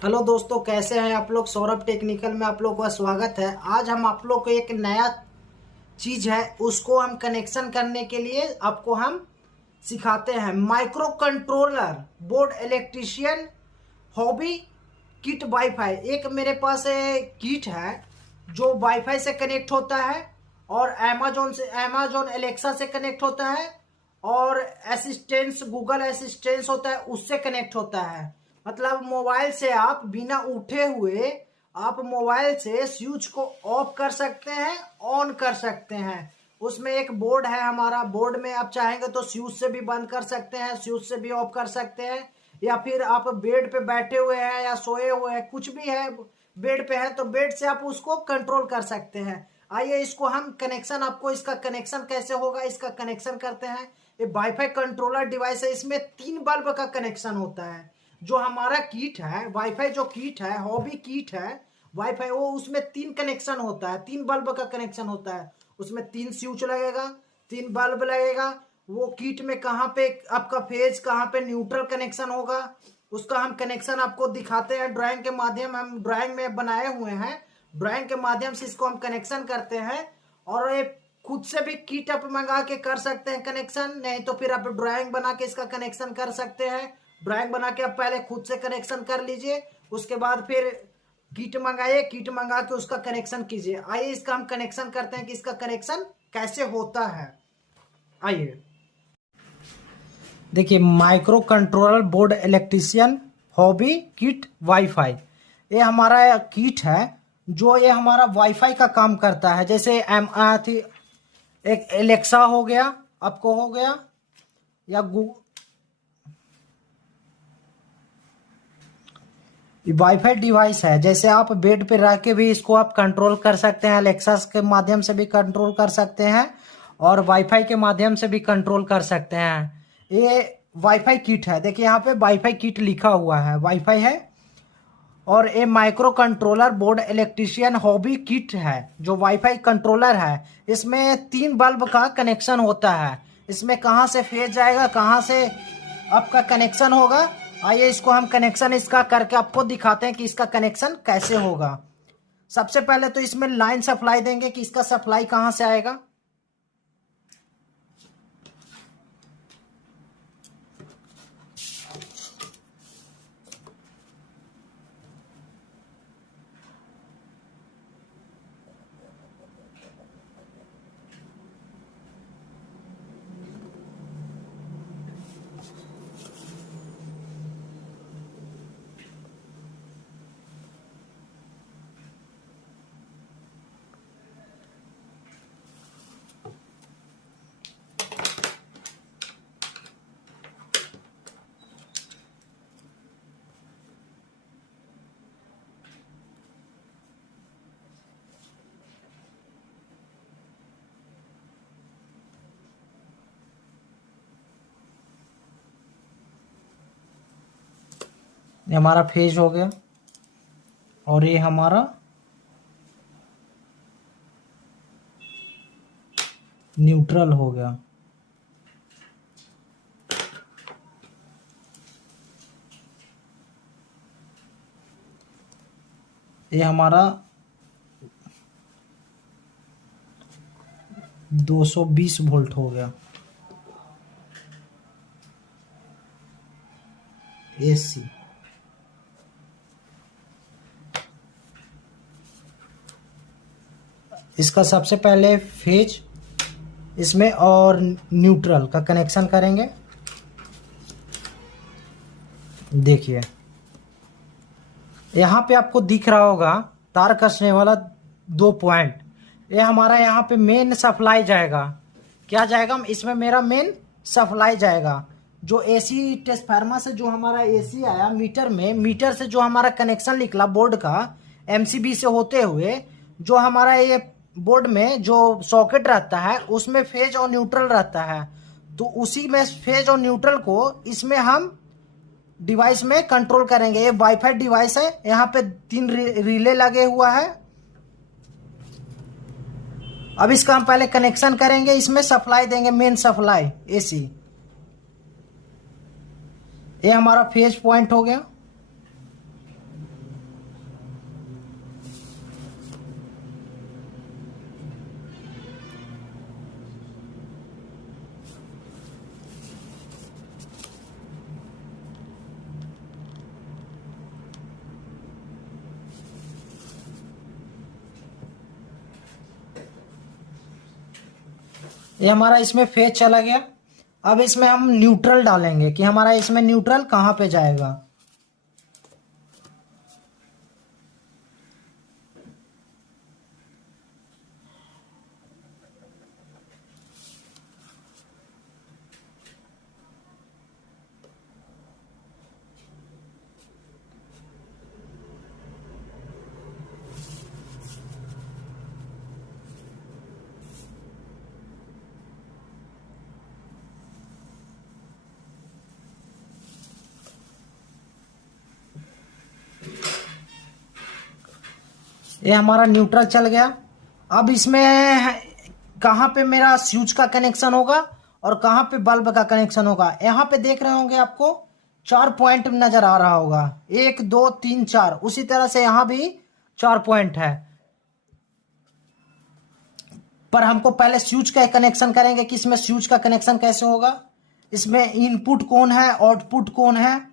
Hello दोस्तों, कैसे हैं आप लोग। सौरभ टेक्निकल में आप लोग का स्वागत है। आज हम आप लोग को एक नया चीज है उसको हम कनेक्शन करने के लिए आपको हम सिखाते हैं। Micro controller board electrician hobby kit wifi. एक मेरे पास किट है जो वाईफाई से कनेक्ट होता है और अमेजोन एलेक्सा से कनेक्ट होता है और असिस्टेंस गूगल असिस्टेंस होता है उससे कनेक्ट होता है। मतलब मोबाइल से आप बिना उठे हुए आप मोबाइल से स्विच को ऑफ कर सकते हैं, ऑन कर सकते हैं। उसमें एक बोर्ड है हमारा, बोर्ड में आप चाहेंगे तो स्विच से भी बंद कर सकते हैं, स्विच से भी ऑफ कर सकते हैं, या फिर आप बेड पे बैठे हुए हैं या सोए हुए हैं, कुछ भी है, बेड पे है तो बेड से आप उसको कंट्रोल कर सकते हैं। आइए इसको हम कनेक्शन, आपको इसका कनेक्शन कैसे होगा इसका कनेक्शन करते हैं। ये वाईफाई कंट्रोलर डिवाइस है, इसमें 3 बल्ब का कनेक्शन होता है। जो हमारा किट है वाईफाई, जो किट है हॉबी किट है वाईफाई, वो उसमें 3 कनेक्शन होता है, 3 बल्ब का कनेक्शन होता है। उसमें 3 स्विच लगेगा, 3 बल्ब लगेगा। वो किट में कहाँ पे आपका फेज, कहाँ पे न्यूट्रल कनेक्शन होगा उसका हम कनेक्शन आपको दिखाते हैं ड्राइंग के माध्यम। हम ड्राइंग में बनाए हुए हैं, ड्राइंग के माध्यम से इसको हम कनेक्शन करते हैं। और ये खुद से भी किट आप मंगा के कर सकते हैं कनेक्शन, नहीं तो फिर आप ड्राइंग बना के इसका कनेक्शन कर सकते हैं। ड्राइंग बना के आप पहले खुद से कनेक्शन कर लीजिए, उसके बाद फिर किट मंगाइए, किट मंगा के उसका कनेक्शन कीजिए। आइए इसका हम कनेक्शन करते हैं कि इसका कनेक्शन कैसे होता है। आइए देखिए, micro controller board electrician hobby kit wifi, ये हमारा किट है जो ये हमारा वाईफाई का काम करता है। जैसे एक एलेक्सा हो गया, आपको हो गया, या वाईफाई डिवाइस है। जैसे आप बेड पे रह के भी इसको आप कंट्रोल कर सकते हैं, अलेक्सा के माध्यम से भी कंट्रोल कर सकते हैं और वाईफाई के माध्यम से भी कंट्रोल कर सकते हैं। ये वाईफाई किट है, देखिए यहाँ पे वाईफाई किट लिखा हुआ है, वाईफाई है। और ये micro controller board electrician hobby kit है जो वाईफाई कंट्रोलर है। इसमें 3 बल्ब का कनेक्शन होता है। इसमें कहाँ से फेज जाएगा, कहाँ से आपका कनेक्शन होगा, आइए इसको हम कनेक्शन इसका करके आपको दिखाते हैं कि इसका कनेक्शन कैसे होगा। सबसे पहले तो इसमें लाइन सप्लाई देंगे कि इसका सप्लाई कहाँ से आएगा। ये हमारा फेज हो गया और ये हमारा न्यूट्रल हो गया। ये हमारा 220 वोल्ट हो गया एसी। इसका सबसे पहले फेज इसमें और न्यूट्रल का कनेक्शन करेंगे। देखिए यहाँ पे आपको दिख रहा होगा तार कसने वाला 2 पॉइंट, ये हमारा यहाँ पे मेन सप्लाई जाएगा। क्या जाएगा इसमें, मेरा मेन सप्लाई जाएगा। जो एसी ट्रांसफार्मर से जो हमारा एसी आया मीटर में, मीटर से जो हमारा कनेक्शन निकला बोर्ड का एमसीबी से होते हुए, जो हमारा ये बोर्ड में जो सॉकेट रहता है उसमें फेज और न्यूट्रल रहता है, तो उसी में फेज और न्यूट्रल को इसमें हम डिवाइस में कंट्रोल करेंगे। ये वाईफाई डिवाइस है, यहाँ पे 3 रिले लगे हुआ है। अब इसका हम पहले कनेक्शन करेंगे, इसमें सप्लाई देंगे, मेन सप्लाई एसी। ये हमारा फेज पॉइंट हो गया। ये हमारा इसमें फेज चला गया। अब इसमें हम न्यूट्रल डालेंगे कि हमारा इसमें न्यूट्रल कहाँ पे जाएगा। ये हमारा न्यूट्रल चल गया। अब इसमें कहाँ पे मेरा स्विच का कनेक्शन होगा और कहाँ पे बल्ब का कनेक्शन होगा। यहाँ पे देख रहे होंगे आपको 4 पॉइंट नजर आ रहा होगा, 1 2 3 4। उसी तरह से यहाँ भी 4 पॉइंट है, पर हमको पहले स्विच का कनेक्शन करेंगे कि इसमें स्विच का कनेक्शन कैसे होगा। इसमें इनपुट कौन है, आउटपुट कौन है।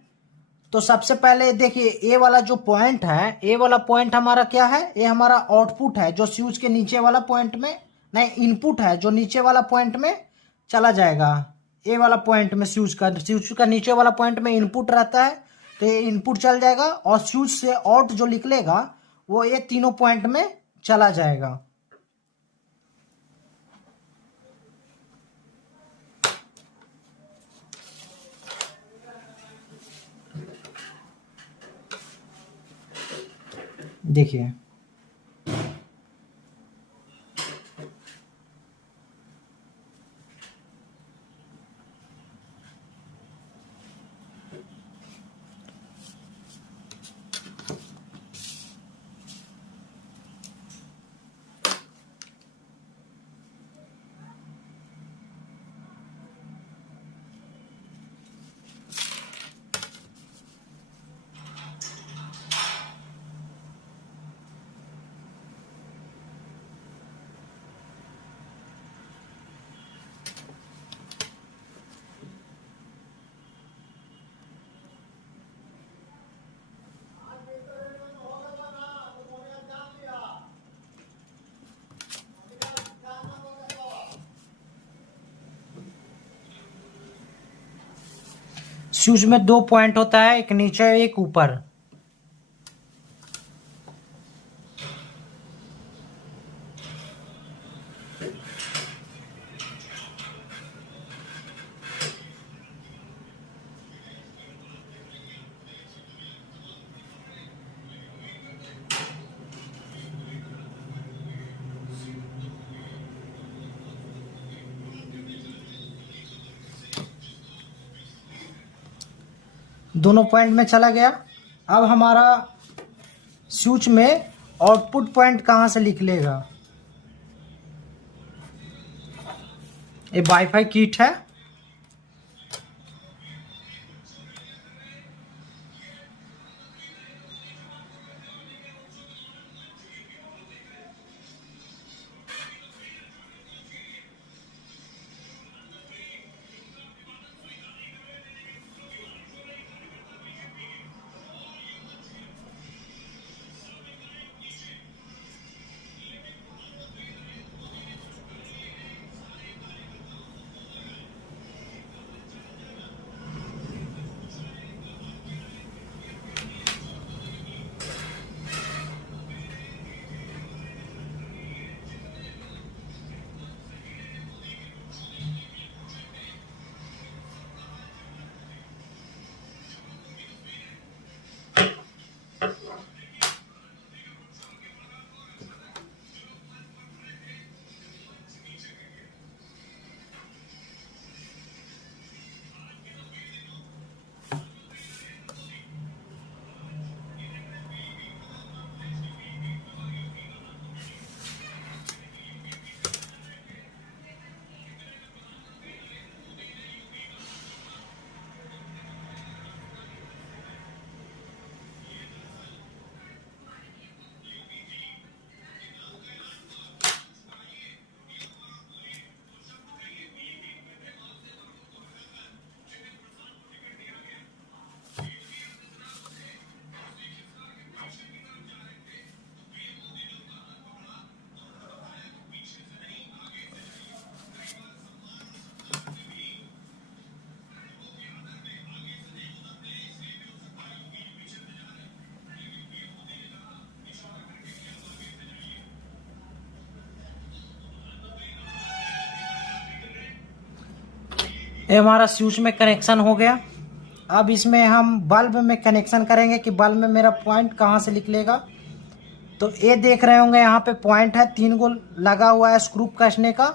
तो सबसे पहले देखिए, ए वाला जो पॉइंट है, ए वाला पॉइंट हमारा क्या है, ये हमारा आउटपुट है जो स्विच के नीचे वाला पॉइंट में, नहीं इनपुट है जो नीचे वाला पॉइंट में चला जाएगा। ए वाला पॉइंट में स्विच का नीचे वाला पॉइंट में इनपुट रहता है, तो ये इनपुट चल जाएगा और स्विच से आउट जो निकलेगा वो ये तीनों पॉइंट में चला जाएगा। देखिए स्विच में 2 पॉइंट होता है, एक नीचे एक ऊपर। दोनों पॉइंट में चला गया। अब हमारा स्विच में आउटपुट पॉइंट कहाँ से निकलेगा। ये वाईफाई किट है। ये हमारा स्विच में कनेक्शन हो गया। अब इसमें हम बल्ब में कनेक्शन करेंगे कि बल्ब में मेरा पॉइंट कहाँ से निकलेगा। तो ये देख रहे होंगे यहाँ पे पॉइंट है, 3 गो लगा हुआ है स्क्रू कसने का,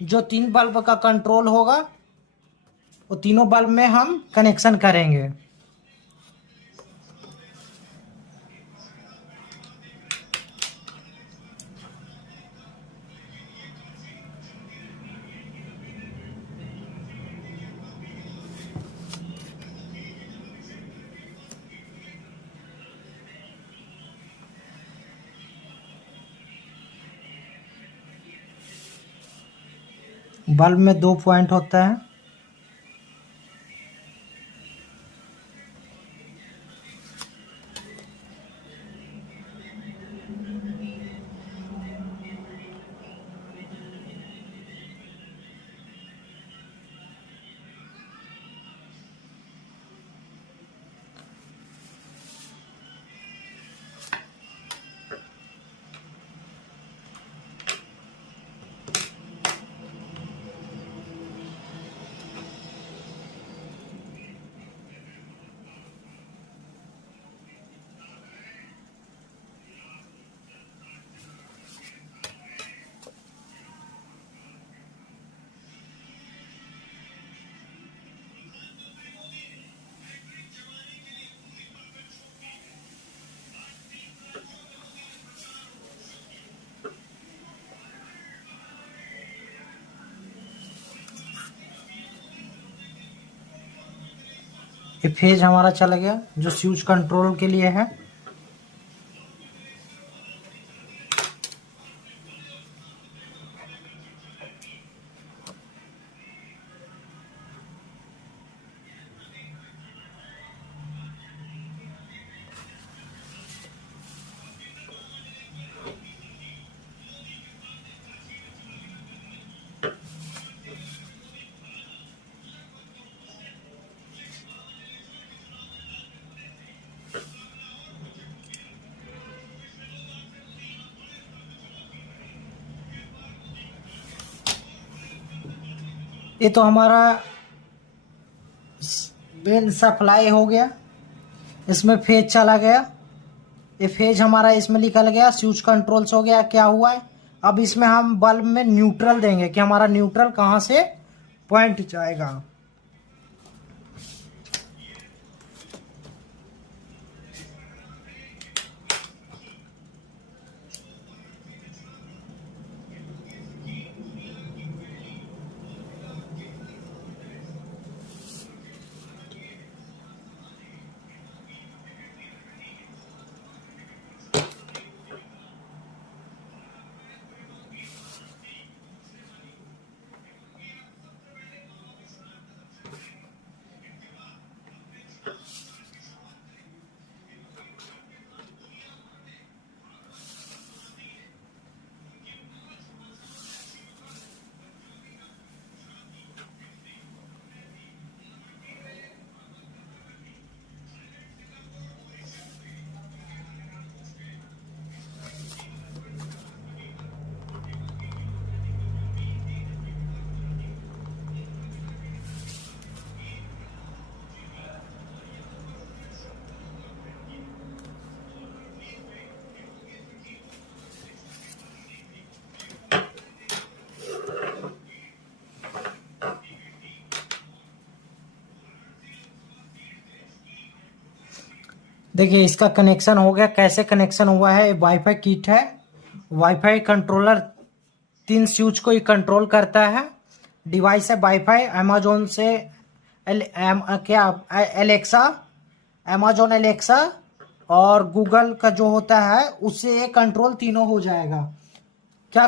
जो 3 बल्ब का कंट्रोल होगा वो तीनों बल्ब में हम कनेक्शन करेंगे। बल्ब में 2 पॉइंट होता है। ये फेज हमारा चला गया जो स्विच कंट्रोल के लिए है। ये तो हमारा मेन सप्लाई हो गया, इसमें फेज चला गया। ये फेज हमारा इसमें निकल गया, स्विच कंट्रोल्स हो गया। क्या हुआ है, अब इसमें हम बल्ब में न्यूट्रल देंगे कि हमारा न्यूट्रल कहाँ से पॉइंट जाएगा। देखिए इसका कनेक्शन हो गया। कैसे कनेक्शन हुआ है, वाईफाई किट है। वाईफाई कंट्रोलर 3 स्विच को ही कंट्रोल करता है। डिवाइस है वाईफाई, अमेजोन से एलेक्सा, अमेजोन एलेक्सा और गूगल का जो होता है उससे ये कंट्रोल तीनों हो जाएगा। क्या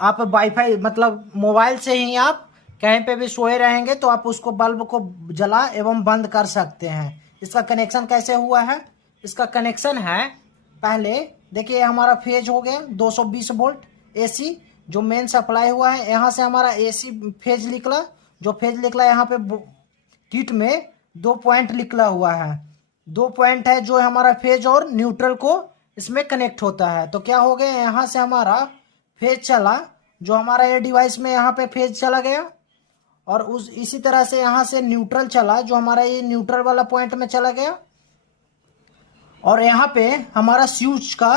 आप वाईफाई मतलब मोबाइल से ही आप कहीं पे भी सोए रहेंगे तो आप उसको बल्ब को जला एवं बंद कर सकते हैं। इसका कनेक्शन कैसे हुआ है, इसका कनेक्शन है, पहले देखिए हमारा फेज हो गया 220 वोल्ट एसी जो मेन सप्लाई हुआ है। यहाँ से हमारा एसी फेज निकला, जो फेज निकला यहाँ पे किट में 2 पॉइंट निकला हुआ है। 2 पॉइंट है जो हमारा फेज और न्यूट्रल को इसमें कनेक्ट होता है। तो क्या हो गया, यहाँ से हमारा फेज चला, जो हमारा ये डिवाइस में यहाँ पे फेज चला गया और उस इसी तरह से यहाँ से न्यूट्रल चला, जो हमारा ये न्यूट्रल वाला पॉइंट में चला गया, और यहाँ पे हमारा स्विच का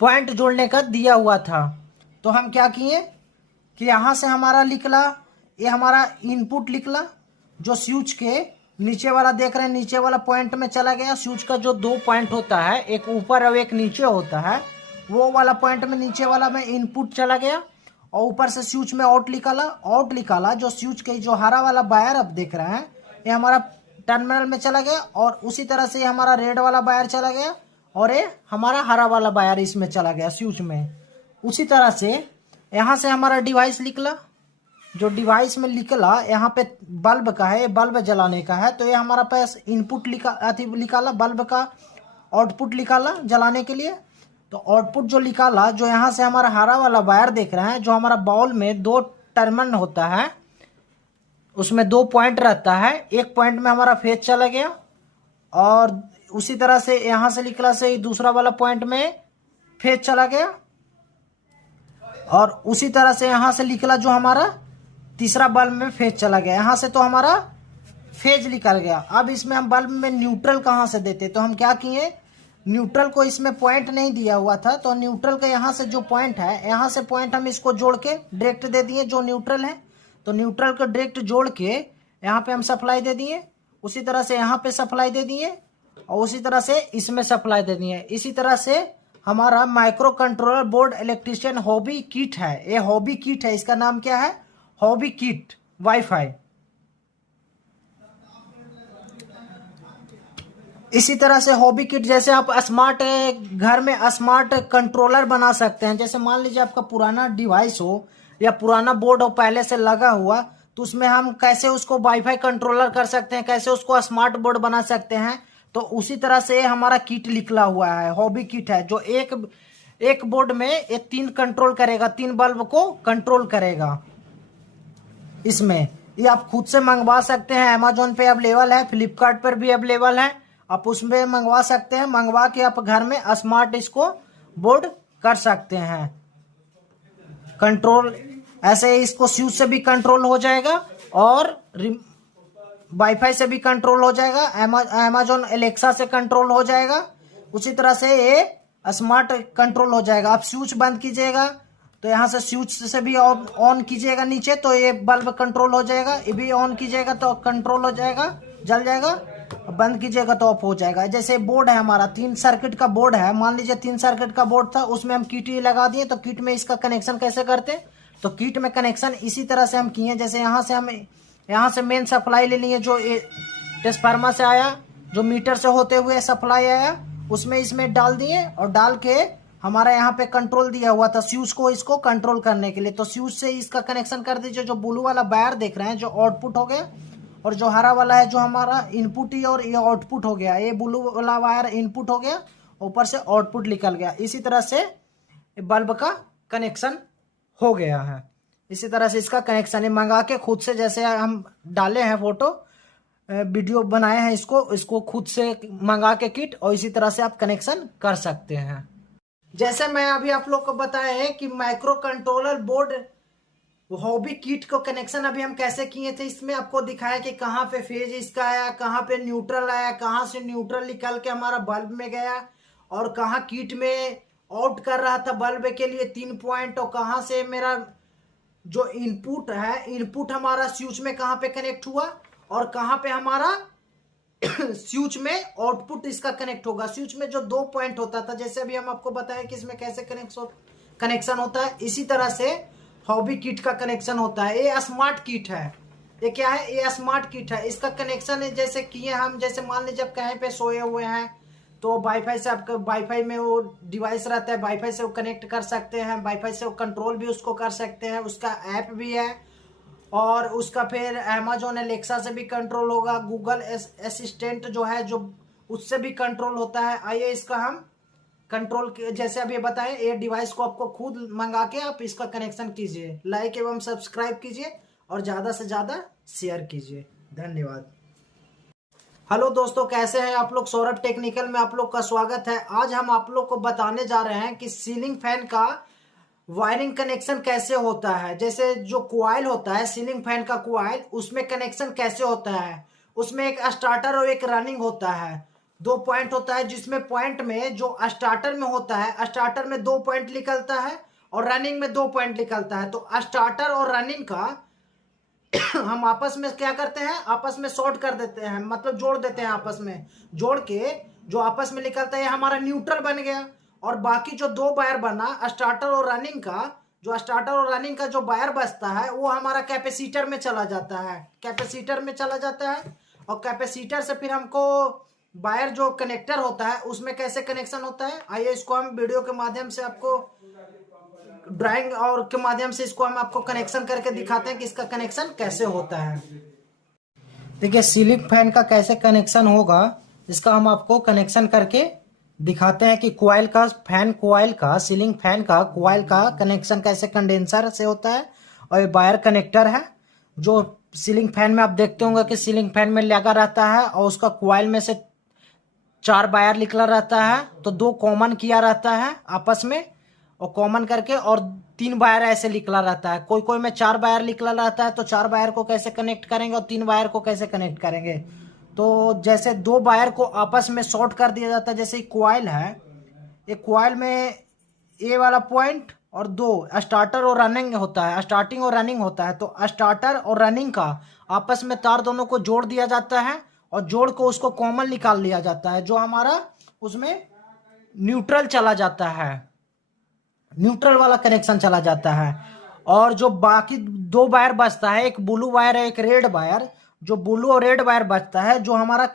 पॉइंट जोड़ने का दिया हुआ था। तो हम क्या किए कि यहाँ से हमारा निकला, ये हमारा इनपुट निकला, जो स्विच के नीचे वाला देख रहे हैं, नीचे वाला पॉइंट में चला गया। स्विच का जो 2 पॉइंट होता है, एक ऊपर और एक नीचे होता है, वो वाला पॉइंट में नीचे वाला में इनपुट चला गया, और ऊपर से स्विच में आउट निकाला। जो स्विच के जो हरा वाला वायर अब देख रहे हैं, ये हमारा टर्मिनल में चला गया, और उसी तरह से हमारा रेड वाला वायर चला गया, और ये हमारा हरा वाला वायर इसमें चला गया स्विच में। उसी तरह से यहाँ से हमारा डिवाइस निकला, जो डिवाइस में निकला यहाँ पे बल्ब का है, ये बल्ब जलाने का है। तो ये हमारा पास इनपुट निकाला, बल्ब का आउटपुट निकाला जलाने के लिए। तो आउटपुट जो निकाला, जो यहाँ से हमारा हरा वाला वायर देख रहे हैं, जो हमारा बाउल में 2 टर्मिनल होता है, उसमें 2 पॉइंट रहता है। एक पॉइंट में हमारा फेज चला गया, और उसी तरह से यहाँ से निकला से दूसरा वाला पॉइंट में फेज चला गया, और उसी तरह से यहाँ से निकला जो हमारा तीसरा बल्ब में फेज चला गया। यहाँ से तो हमारा फेज निकल गया। अब इसमें हम बल्ब में न्यूट्रल कहाँ से देते, तो हम क्या किए, न्यूट्रल को इसमें पॉइंट नहीं दिया हुआ था, तो न्यूट्रल का यहाँ से जो पॉइंट है, यहाँ से पॉइंट हम इसको जोड़ के डायरेक्ट दे दिए जो न्यूट्रल है। तो न्यूट्रल को डायरेक्ट जोड़ के यहाँ पे हम सप्लाई दे दिए, उसी तरह से यहाँ पे सप्लाई दे दिए, और उसी तरह से इसमें सप्लाई दे दिए। इसी तरह से हमारा micro controller board electrician hobby kit है। ये हॉबी किट है, इसका नाम क्या है, हॉबी किट वाईफाई। इसी तरह से हॉबी किट, जैसे आप स्मार्ट घर में स्मार्ट कंट्रोलर बना सकते हैं। जैसे मान लीजिए आपका पुराना डिवाइस हो या पुराना बोर्ड हो पहले से लगा हुआ, तो उसमें हम कैसे उसको वाईफाई कंट्रोलर कर सकते हैं, कैसे उसको स्मार्ट बोर्ड बना सकते हैं। तो उसी तरह से हमारा किट निकला हुआ है, हॉबी किट है, जो एक बोर्ड में ये 3 कंट्रोल करेगा, 3 बल्ब को कंट्रोल करेगा। इसमें ये आप खुद से मंगवा सकते हैं, अमेजोन पे अवेलेबल है, फ्लिपकार्ट पर भी अवेलेबल है, आप उसमें मंगवा सकते हैं। मंगवा के आप घर में स्मार्ट इसको बोर्ड कर सकते हैं कंट्रोल। ऐसे इसको स्विच से भी कंट्रोल हो जाएगा, और वाईफाई से भी कंट्रोल हो जाएगा, अमेजोन एलेक्सा से कंट्रोल हो जाएगा। उसी तरह से ये स्मार्ट कंट्रोल हो जाएगा। आप स्विच बंद कीजिएगा तो यहाँ से स्विच से भी ऑन कीजिएगा नीचे, तो ये बल्ब कंट्रोल हो जाएगा। ये भी ऑन कीजिएगा तो कंट्रोल हो जाएगा, जल जाएगा। बंद कीजिएगा तो ऑफ हो जाएगा। जैसे बोर्ड है हमारा 3 सर्किट का बोर्ड है, मान लीजिए 3 सर्किट का बोर्ड था, उसमें हम किट ही लगा दिए। तो किट में इसका कनेक्शन कैसे करते, तो किट में कनेक्शन इसी तरह से हम किए। जैसे यहाँ से मेन सप्लाई ले लिए, जो ट्रांसफार्मर से आया, जो मीटर से होते हुए सप्लाई आया, उसमें इसमें डाल दिए, और डाल के हमारा यहाँ पे कंट्रोल दिया हुआ था स्विच को इसको कंट्रोल करने के लिए। तो स्विच से इसका कनेक्शन कर दीजिए। जो ब्लू वाला वायर देख रहे हैं, जो आउटपुट हो गया, और जो हरा वाला है जो हमारा इनपुट ही, और ये आउटपुट हो गया। ये ब्लू वाला वायर इनपुट हो गया, ऊपर से आउटपुट निकल गया। इसी तरह से बल्ब का कनेक्शन हो गया है। इसी तरह से इसका कनेक्शन मंगा के खुद से, जैसे हम डाले हैं फोटो वीडियो बनाए हैं, इसको खुद से मंगा के किट, और इसी तरह से आप कनेक्शन कर सकते हैं। जैसे मैं अभी आप लोग को बताया है कि micro controller board hobby kit को कनेक्शन अभी हम कैसे किए थे, इसमें आपको दिखाया कि कहाँ पे फेज इसका आया, कहाँ पे न्यूट्रल आया, कहाँ से न्यूट्रल निकल के हमारा बल्ब में गया, और कहाँ किट में आउट कर रहा था बल्ब के लिए 3 पॉइंट, और कहाँ से मेरा जो इनपुट है, इनपुट हमारा स्विच में कहाँ पे कनेक्ट हुआ, और कहाँ पे हमारा स्विच में आउटपुट इसका कनेक्ट होगा। स्विच में जो 2 पॉइंट होता था, जैसे अभी हम आपको बताया कि इसमें कैसे कनेक्शन होता है, इसी तरह से हॉबी किट का कनेक्शन होता है। ये स्मार्ट किट है। ये क्या है, ये स्मार्ट किट है। इसका कनेक्शन है जैसे किए हम, जैसे मान लीजिए आप कहीं पे सोए हुए हैं, तो वाईफाई से आपका वाईफाई में वो डिवाइस रहता है, वाईफाई से वो कनेक्ट कर सकते हैं, वाईफाई से वो कंट्रोल भी उसको कर सकते हैं। उसका ऐप भी है, और उसका फिर अमेजोन एलेक्सा से भी कंट्रोल होगा, गूगल असिस्टेंट जो है, जो उससे भी कंट्रोल होता है। आइए इसका हम कंट्रोल, जैसे अभी बताएं, ये डिवाइस को आपको खुद मंगा के आप इसका कनेक्शन कीजिए। लाइक एवं सब्सक्राइब कीजिए, और ज़्यादा से ज़्यादा शेयर कीजिए। धन्यवाद। हेलो दोस्तों, कैसे हैं आप लोग। सौरभ टेक्निकल में आप लोग का स्वागत है। आज हम आप लोग को बताने जा रहे हैं कि सीलिंग फैन का वायरिंग कनेक्शन कैसे होता है। जैसे जो कॉइल होता है सीलिंग फैन का कॉइल, उसमें कनेक्शन कैसे होता है। उसमें एक स्टार्टर और एक रनिंग होता है, 2 पॉइंट होता है, जिसमें पॉइंट में जो स्टार्टर में होता है, स्टार्टर में 2 पॉइंट निकलता है और रनिंग में 2 पॉइंट निकलता है। तो स्टार्टर और रनिंग का हम आपस में क्या करते हैं, आपस में शॉर्ट कर देते हैं, मतलब जोड़ देते हैं। आपस में जोड़ के जो आपस में निकलता है हमारा न्यूट्रल बन गया। और बाकी जो 2 वायर बना स्टार्टर और रनिंग का, जो स्टार्टर और रनिंग का जो वायर बचता है वो हमारा कैपेसिटर में चला जाता है, कैपेसिटर में चला जाता है। और कैपेसिटर से फिर हमको वायर जो कनेक्टर होता है उसमें कैसे कनेक्शन होता है, आइए इसको हम वीडियो के माध्यम से आपको, ड्राइंग और के माध्यम से इसको हम आपको कनेक्शन करके दिखाते हैं कि इसका कनेक्शन कैसे होता है। देखिए सीलिंग फैन का कैसे कनेक्शन होगा, इसका हम आपको कनेक्शन करके दिखाते हैं कि कॉइल का, फैन कॉइल का, सीलिंग फैन का कॉइल का कनेक्शन कैसे कंडेंसर से होता है। और ये वायर कनेक्टर है जो सीलिंग फैन में आप देखते होंगे कि सीलिंग फैन में लगा रहता है और उसका कॉइल में से 4 वायर निकला रहता है, तो 2 कॉमन किया रहता है आपस में और कॉमन करके, और 3 वायर ऐसे निकला रहता है। कोई कोई में 4 वायर निकला रहता है, तो 4 वायर को कैसे कनेक्ट करेंगे और 3 वायर को कैसे कनेक्ट करेंगे। तो जैसे 2 वायर को आपस में शॉर्ट कर दिया जाता है। जैसे कॉइल है, एक कॉइल में ए वाला पॉइंट और 2 स्टार्टर और रनिंग होता है, स्टार्टिंग और रनिंग होता है। तो स्टार्टर और रनिंग का आपस में तार दोनों को जोड़ दिया जाता है और जोड़ को उसको कॉमन निकाल लिया जाता है, जो हमारा उसमें न्यूट्रल चला जाता है, न्यूट्रल वाला कनेक्शन चला जाता है। और जो बाकी 2 वायर बचता है, एक ब्लू वायर है एक रेड वायर, जो ब्लू और रेड वायर बचता है जो हमारा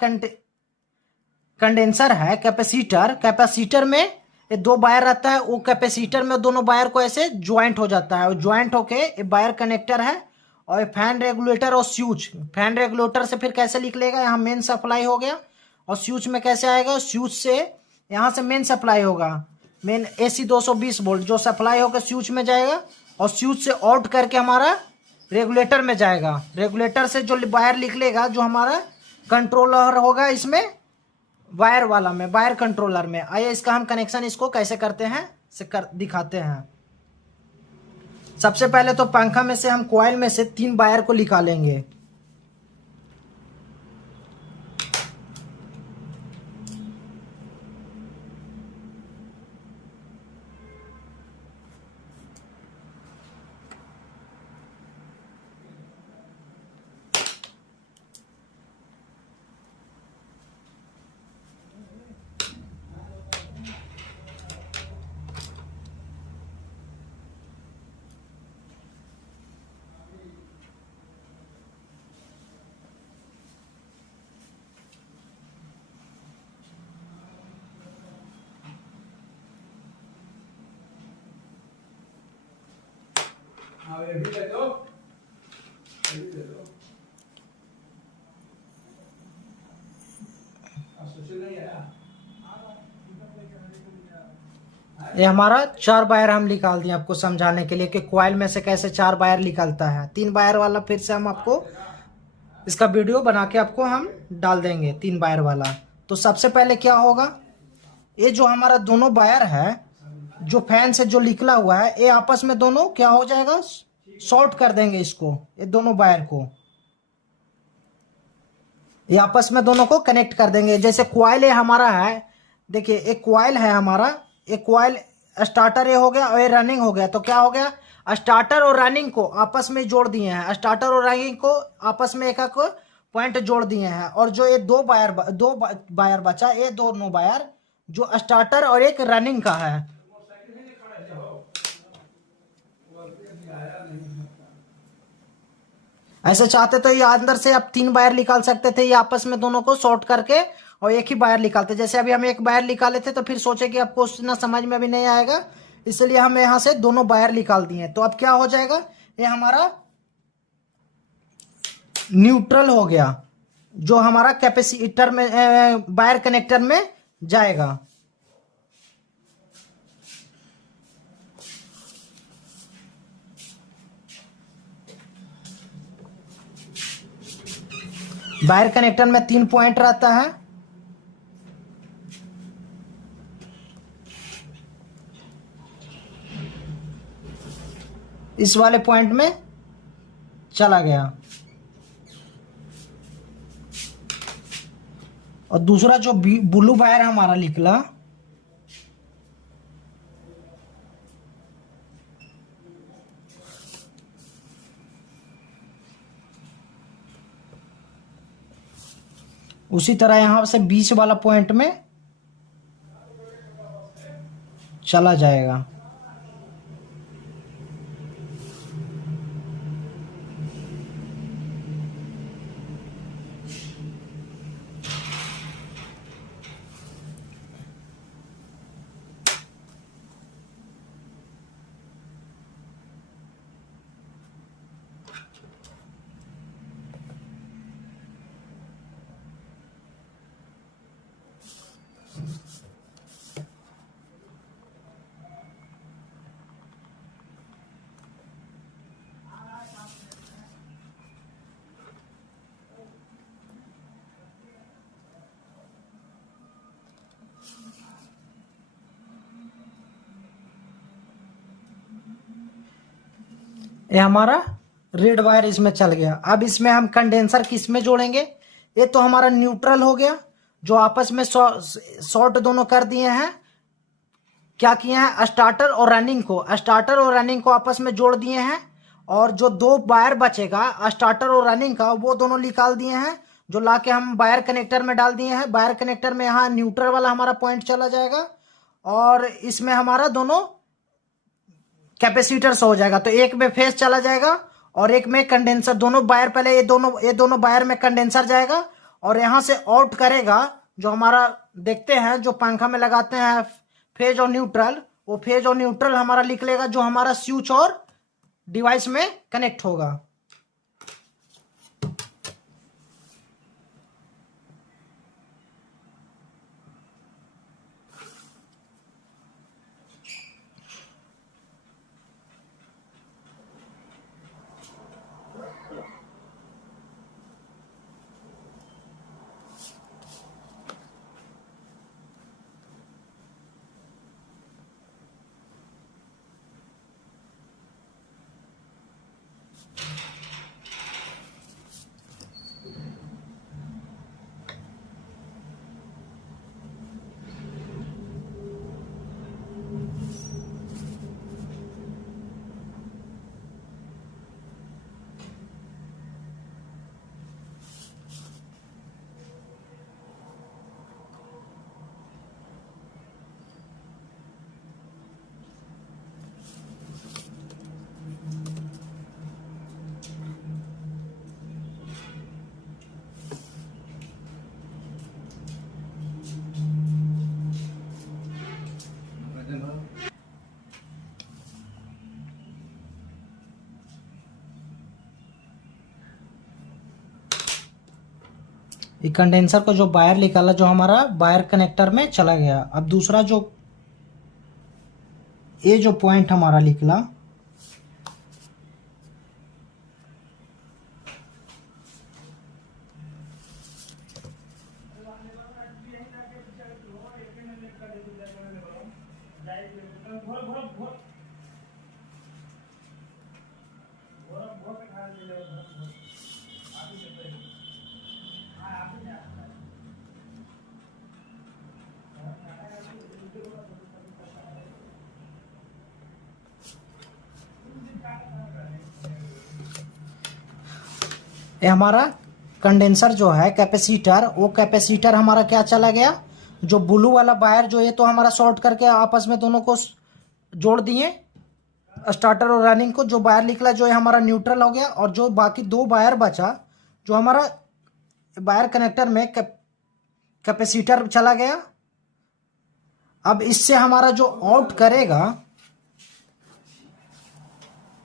कंडेंसर है, कैपेसिटर, कैपेसिटर में ये 2 वायर रहता है, वो कैपेसिटर में दोनों वायर को ऐसे ज्वाइंट हो जाता है और ज्वाइंट होके वायर कनेक्टर है। और फैन रेगुलेटर और स्विच, फैन रेगुलेटर से फिर कैसे निकलेगा, यहाँ मेन सप्लाई हो गया। और स्विच में कैसे आएगा, स्विच से यहाँ से मेन सप्लाई होगा, मेन AC 220 वोल्ट जो सप्लाई होकर स्विच में जाएगा और स्विच से आउट करके हमारा रेगुलेटर में जाएगा। रेगुलेटर से जो वायर निकलेगा जो हमारा कंट्रोलर होगा इसमें, वायर वाला में, वायर कंट्रोलर में। आइए इसका हम कनेक्शन इसको कैसे करते हैं से दिखाते हैं। सबसे पहले तो पंखा में से हम कॉइल में से 3 वायर को निकालेंगे। ये भी ले दो, ये भी ले दो। नहीं आया। ये हमारा 4 वायर हम निकाल दिए आपको समझाने के लिए कि कॉइल में से कैसे 4 वायर निकलता है। 3 वायर वाला फिर से हम आपको इसका वीडियो बना के आपको हम डाल देंगे 3 वायर वाला। तो सबसे पहले क्या होगा, ये जो हमारा दोनों वायर है जो फैन से जो निकला हुआ है, ये आपस में दोनों क्या हो जाएगा, शॉर्ट कर देंगे इसको, ये दोनों वायर को ये आपस में दोनों को कनेक्ट कर देंगे। जैसे कॉइल हमारा है, देखिए एक कॉइल है हमारा, एक कॉइल स्टार्टर ये हो गया और ये रनिंग हो गया। तो क्या हो गया, स्टार्टर और रनिंग को आपस में जोड़ दिए हैं, स्टार्टर और रनिंग को आपस में एक पॉइंट जोड़ दिए हैं। और जो ये 2 वायर बचा, ये दोनों वायर जो स्टार्टर और एक रनिंग का है, ऐसे चाहते तो ये अंदर से आप 3 वायर निकाल सकते थे, ये आपस में दोनों को शॉर्ट करके और एक ही वायर निकालते। जैसे अभी हम एक वायर निकाले थे तो फिर सोचे कि आपको उतना समझ में अभी नहीं आएगा, इसलिए हम यहाँ से दोनों वायर निकाल दिए। तो अब क्या हो जाएगा, ये हमारा न्यूट्रल हो गया, जो हमारा कैपेसिटर में वायर कनेक्टर में जाएगा। वायर कनेक्टर में 3 पॉइंट रहता है, इस वाले पॉइंट में चला गया। और दूसरा जो ब्लू वायर हमारा निकला, उसी तरह यहां से बीच वाला पॉइंट में चला जाएगा। ये हमारा रेड वायर इसमें चल गया। अब इसमें हम कंडेंसर किस में जोड़ेंगे? ये तो हमारा न्यूट्रल हो गया, जो आपस में शॉर्ट दोनों कर दिए हैं। क्या किए हैं? स्टार्टर और रनिंग को आपस में जोड़ दिए हैं। और जो दो वायर बचेगा स्टार्टर और रनिंग का, वो दोनों निकाल दिए हैं, जो लाके हम वायर कनेक्टर में डाल दिए हैं। वायर कनेक्टर में यहाँ न्यूट्रल वाला हमारा पॉइंट चला जाएगा और इसमें हमारा दोनों कैपेसिटर्स हो जाएगा। तो एक में फेस चला जाएगा और एक में कंडेंसर। दोनों वायर पहले ये दोनों वायर में कंडेंसर जाएगा और यहां से आउट करेगा। जो हमारा देखते हैं जो पंखा में लगाते हैं फेज और न्यूट्रल, वो फेज और न्यूट्रल हमारा निकलेगा, जो हमारा स्विच और डिवाइस में कनेक्ट होगा। ये कंडेंसर को जो वायर निकाला, जो हमारा वायर कनेक्टर में चला गया। अब दूसरा जो ये जो पॉइंट हमारा निकला, ये हमारा कंडेंसर जो है कैपेसिटर, वो कैपेसिटर हमारा क्या चला गया, जो ब्लू वाला वायर जो है तो हमारा शॉर्ट करके आपस में दोनों को जोड़ दिए, स्टार्टर और रनिंग को। जो वायर निकला जो है हमारा न्यूट्रल हो गया और जो बाकी दो वायर बचा, जो हमारा वायर कनेक्टर में कैपेसिटर चला गया। अब इससे हमारा जो आउट करेगा,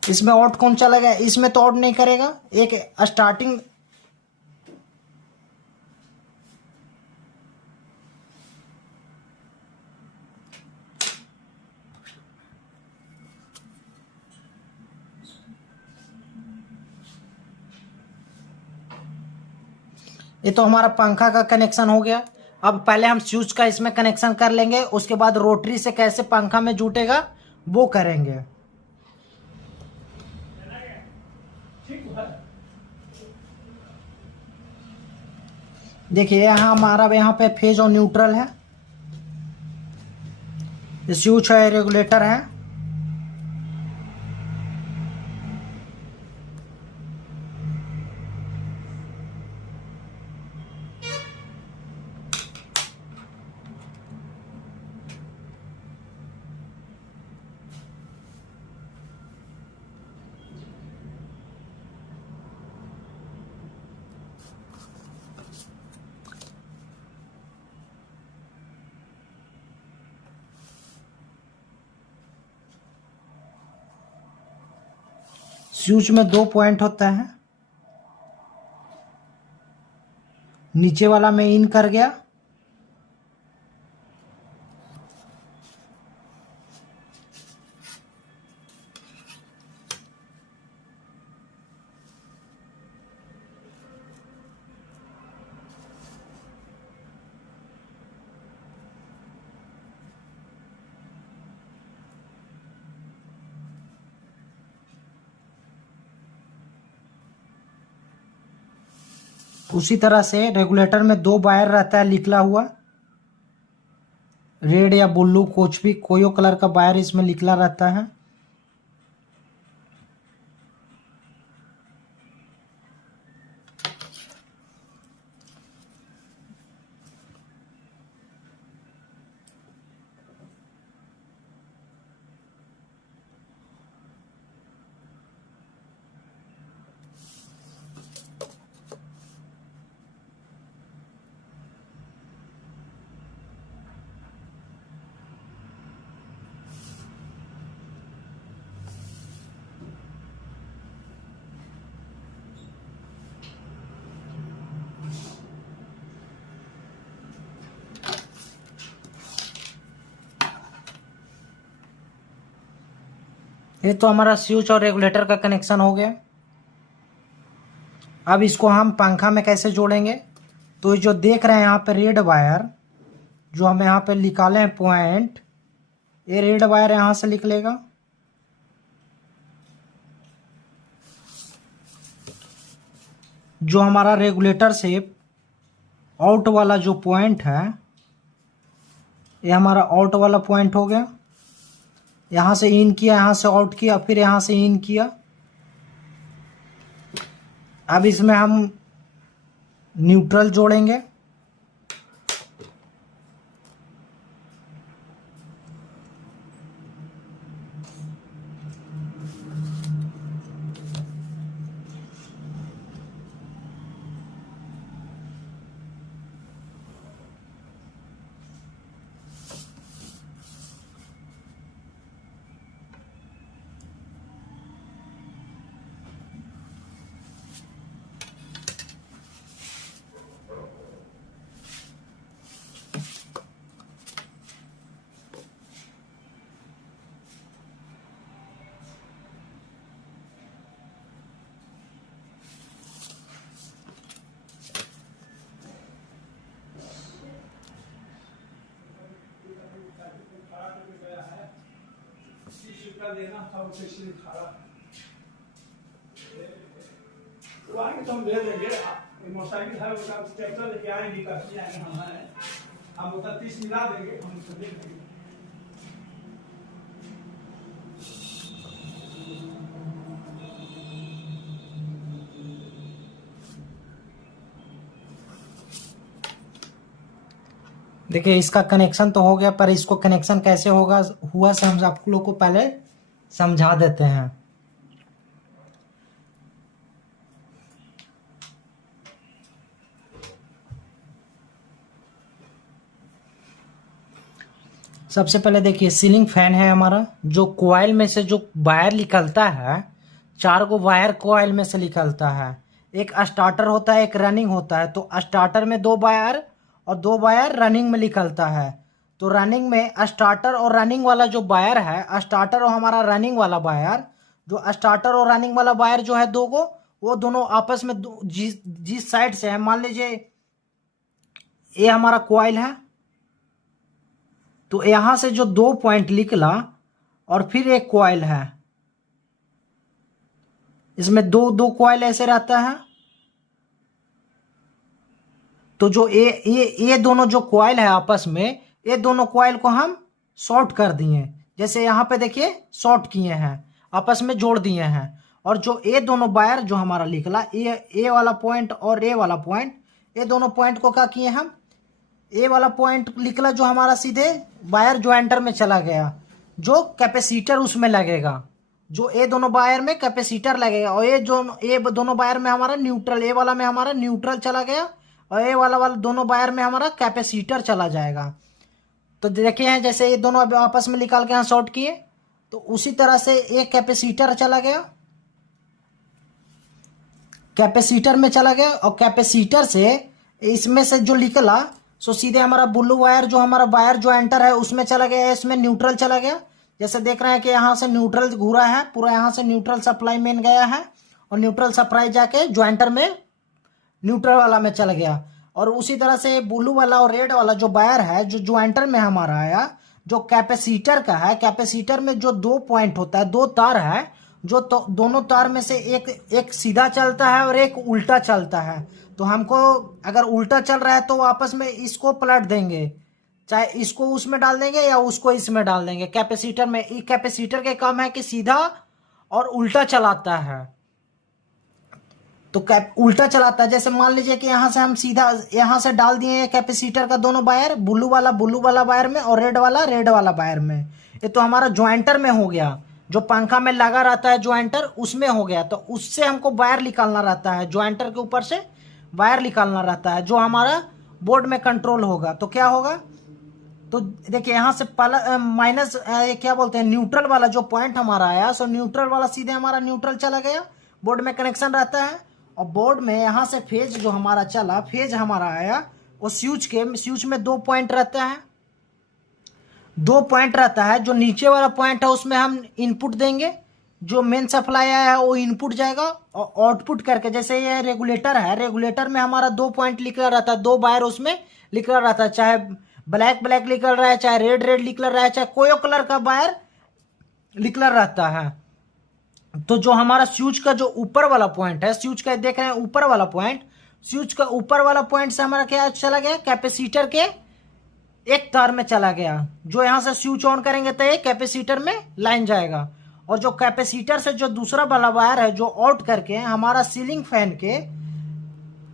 इसमें आउट कौन चला गया? इसमें तो आउट नहीं करेगा। एक स्टार्टिंग ये तो हमारा पंखा का कनेक्शन हो गया। अब पहले हम स्विच का इसमें कनेक्शन कर लेंगे, उसके बाद रोटरी से कैसे पंखा में जुटेगा वो करेंगे। देखिए यहाँ हमारा यहाँ पे फेज और न्यूट्रल है, स्विच है, रेगुलेटर है। स्विच में 2 पॉइंट होता है, नीचे वाला में इन कर गया, उसी तरह से रेगुलेटर में 2 वायर रहता है निकला हुआ, रेड या ब्लू कुछ भी कोई कलर का वायर इसमें निकला रहता है। ये तो हमारा स्विच और रेगुलेटर का कनेक्शन हो गया। अब इसको हम पंखा में कैसे जोड़ेंगे, तो ये जो देख रहे हैं यहाँ पे रेड वायर जो हम यहाँ पे निकाले हैं पॉइंट, ये रेड वायर यहाँ से निकलेगा, जो हमारा रेगुलेटर से आउट वाला जो पॉइंट है, ये हमारा आउट वाला पॉइंट हो गया। यहाँ से इन किया, यहाँ से आउट किया, फिर यहाँ से इन किया। अब इसमें हम न्यूट्रल जोड़ेंगे। लेना था उसे इसलिए खड़ा वो आगे तो हम ले लेंगे। मोटरसाइकिल है उसका ट्रैक्टर लेके आएंगे, काफी आएंगे, हम उसका 30 मिला देंगे, हम उसको दे देंगे। देखिए इसका कनेक्शन तो हो गया, पर इसको कनेक्शन कैसे होगा हुआ से हम आप लोग को पहले समझा देते हैं। सबसे पहले देखिए सीलिंग फैन है हमारा, जो कॉइल में से जो वायर निकलता है, 4 गो वायर कॉइल में से निकलता है। एक स्टार्टर होता है, एक रनिंग होता है। तो स्टार्टर में 2 वायर और 2 वायर रनिंग में निकलता है। तो रनिंग में स्टार्टर और रनिंग वाला जो वायर है, स्टार्टर और हमारा रनिंग वाला वायर, जो स्टार्टर और रनिंग वाला वायर जो है 2 गो, वो दोनों आपस में जिस साइड से है, मान लीजिए ये हमारा कॉइल है, तो यहां से जो 2 पॉइंट निकला और फिर एक कॉइल है, इसमें दो कॉइल ऐसे रहता है। तो जो ये दोनों जो कॉइल है आपस में, ये दोनों कॉइल को हम शॉर्ट कर दिए। जैसे यहाँ पे देखिए शॉर्ट किए हैं, आपस में जोड़ दिए हैं। और जो ये दोनों वायर जो हमारा निकला, ए वाला पॉइंट और ए वाला पॉइंट, ये दोनों पॉइंट को क्या किए हम, ए वाला पॉइंट निकला जो हमारा सीधे वायर ज्वाइंटर में चला गया, जो कैपेसिटर उसमें लगेगा, जो ए दोनों वायर में कैपेसिटर लगेगा। और ये दोनों वायर में हमारा न्यूट्रल, ए वाला में हमारा न्यूट्रल चला गया और ए वाला दोनों वायर में हमारा कैपेसिटर चला जाएगा। तो देखिए हैं जैसे ये दोनों आपस में निकाल के यहाँ शॉर्ट किए, तो उसी तरह से एक कैपेसिटर चला गया, कैपेसिटर में चला गया। और कैपेसिटर से इसमें से जो निकला सो सीधे हमारा ब्लू वायर जो हमारा वायर ज्वाइंटर है उसमें चला गया, इसमें न्यूट्रल चला गया। जैसे देख रहे हैं कि यहाँ से न्यूट्रल घूरा है पूरा, यहाँ से न्यूट्रल सप्लाई मेन गया है और न्यूट्रल सप्लाई जाके ज्वाइंटर में न्यूट्रल वाला में चला गया। और उसी तरह से ब्लू वाला और रेड वाला जो वायर है जो ज्वाइंटर में हमारा आया, जो कैपेसिटर का है, कैपेसिटर में जो 2 पॉइंट होता है, 2 तार है, जो दोनों तार में से एक सीधा चलता है और एक उल्टा चलता है। तो हमको अगर उल्टा चल रहा है तो आपस में इसको पलट देंगे, चाहे इसको उसमें डाल देंगे या उसको इसमें डाल देंगे। कैपेसिटर में कैपेसिटर के काम है कि सीधा और उल्टा चलाता है, तो उल्टा चलाता है। जैसे मान लीजिए कि यहाँ से हम सीधा यहाँ से डाल दिए कैपेसिटर का दोनों वायर, ब्लू वाला वायर में और रेड वाला वायर में। ये तो हमारा ज्वाइंटर में हो गया, जो पंखा में लगा रहता है ज्वाइंटर उसमें हो गया। तो उससे हमको वायर निकालना रहता है, ज्वाइंटर के ऊपर से वायर निकालना रहता है जो हमारा बोर्ड में कंट्रोल होगा। तो क्या होगा, तो देखिए यहाँ से माइनस क्या बोलते हैं, न्यूट्रल वाला जो पॉइंट हमारा आया, सो न्यूट्रल वाला सीधे हमारा न्यूट्रल चला गया, बोर्ड में कनेक्शन रहता है। और बोर्ड में यहाँ से फेज जो हमारा चला, फेज हमारा आया, वो स्विच में 2 पॉइंट रहता है, 2 पॉइंट रहता है। जो नीचे वाला पॉइंट है उसमें हम इनपुट देंगे, जो मेन सप्लाई आया है वो इनपुट जाएगा और आउटपुट करके, जैसे ये रेगुलेटर है, रेगुलेटर में हमारा 2 पॉइंट निकला रहता है, 2 वायर उसमें निकला रहता है, चाहे ब्लैक निकल रहा है, चाहे रेड निकल रहा है, चाहे कोई कलर का वायर निकला रहता है। तो जो हमारा स्विच का जो ऊपर वाला पॉइंट है, स्विच का देख रहे हैं ऊपर वाला पॉइंट, स्विच का ऊपर वाला पॉइंट से हमारा क्या चला गया, कैपेसिटर के एक तार में चला गया। जो यहां से स्विच ऑन करेंगे तो ये कैपेसिटर में लाइन जाएगा। और जो कैपेसिटर से जो दूसरा वाला वायर है जो आउट करके हमारा सीलिंग फैन के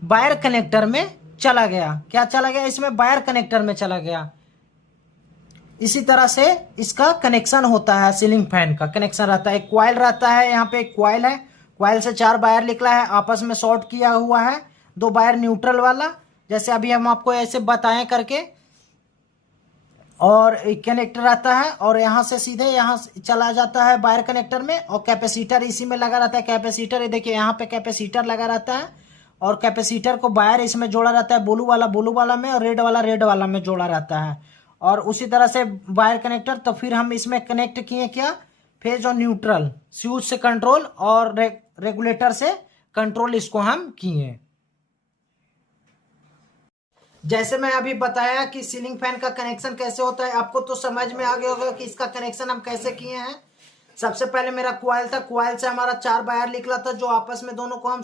वायर कनेक्टर में चला गया। क्या चला गया, इसमें वायर कनेक्टर में चला गया। इसी तरह से इसका कनेक्शन होता है, सीलिंग फैन का कनेक्शन रहता है। एक कॉइल रहता है, यहाँ पे एक कॉइल है, कॉइल से 4 वायर निकला है, आपस में शॉर्ट किया हुआ है, 2 वायर न्यूट्रल वाला, जैसे अभी हम आपको ऐसे बताएं करके। और एक कनेक्टर रहता है और यहाँ से सीधे यहाँ चला जाता है वायर कनेक्टर में, और कैपेसिटर इसी में लगा रहता है। कैपेसिटर देखिए यहाँ पे कैपेसिटर लगा रहता है और कैपेसिटर को वायर इसमें जोड़ा रहता है, ब्लू वाला में और रेड वाला में जोड़ा रहता है। और उसी तरह से वायर कनेक्टर, तो फिर हम इसमें कनेक्ट किए क्या, फेज और न्यूट्रल, स्विच से कंट्रोल और रेगुलेटर से कंट्रोल, इसको हम किए। जैसे मैं अभी बताया कि सीलिंग फैन का कनेक्शन कैसे होता है, आपको तो समझ में आ गया होगा कि इसका कनेक्शन हम कैसे किए हैं। सबसे पहले मेरा कॉइल था, कॉइल से हमारा 4 वायर निकला था, जो आपस में दोनों को हम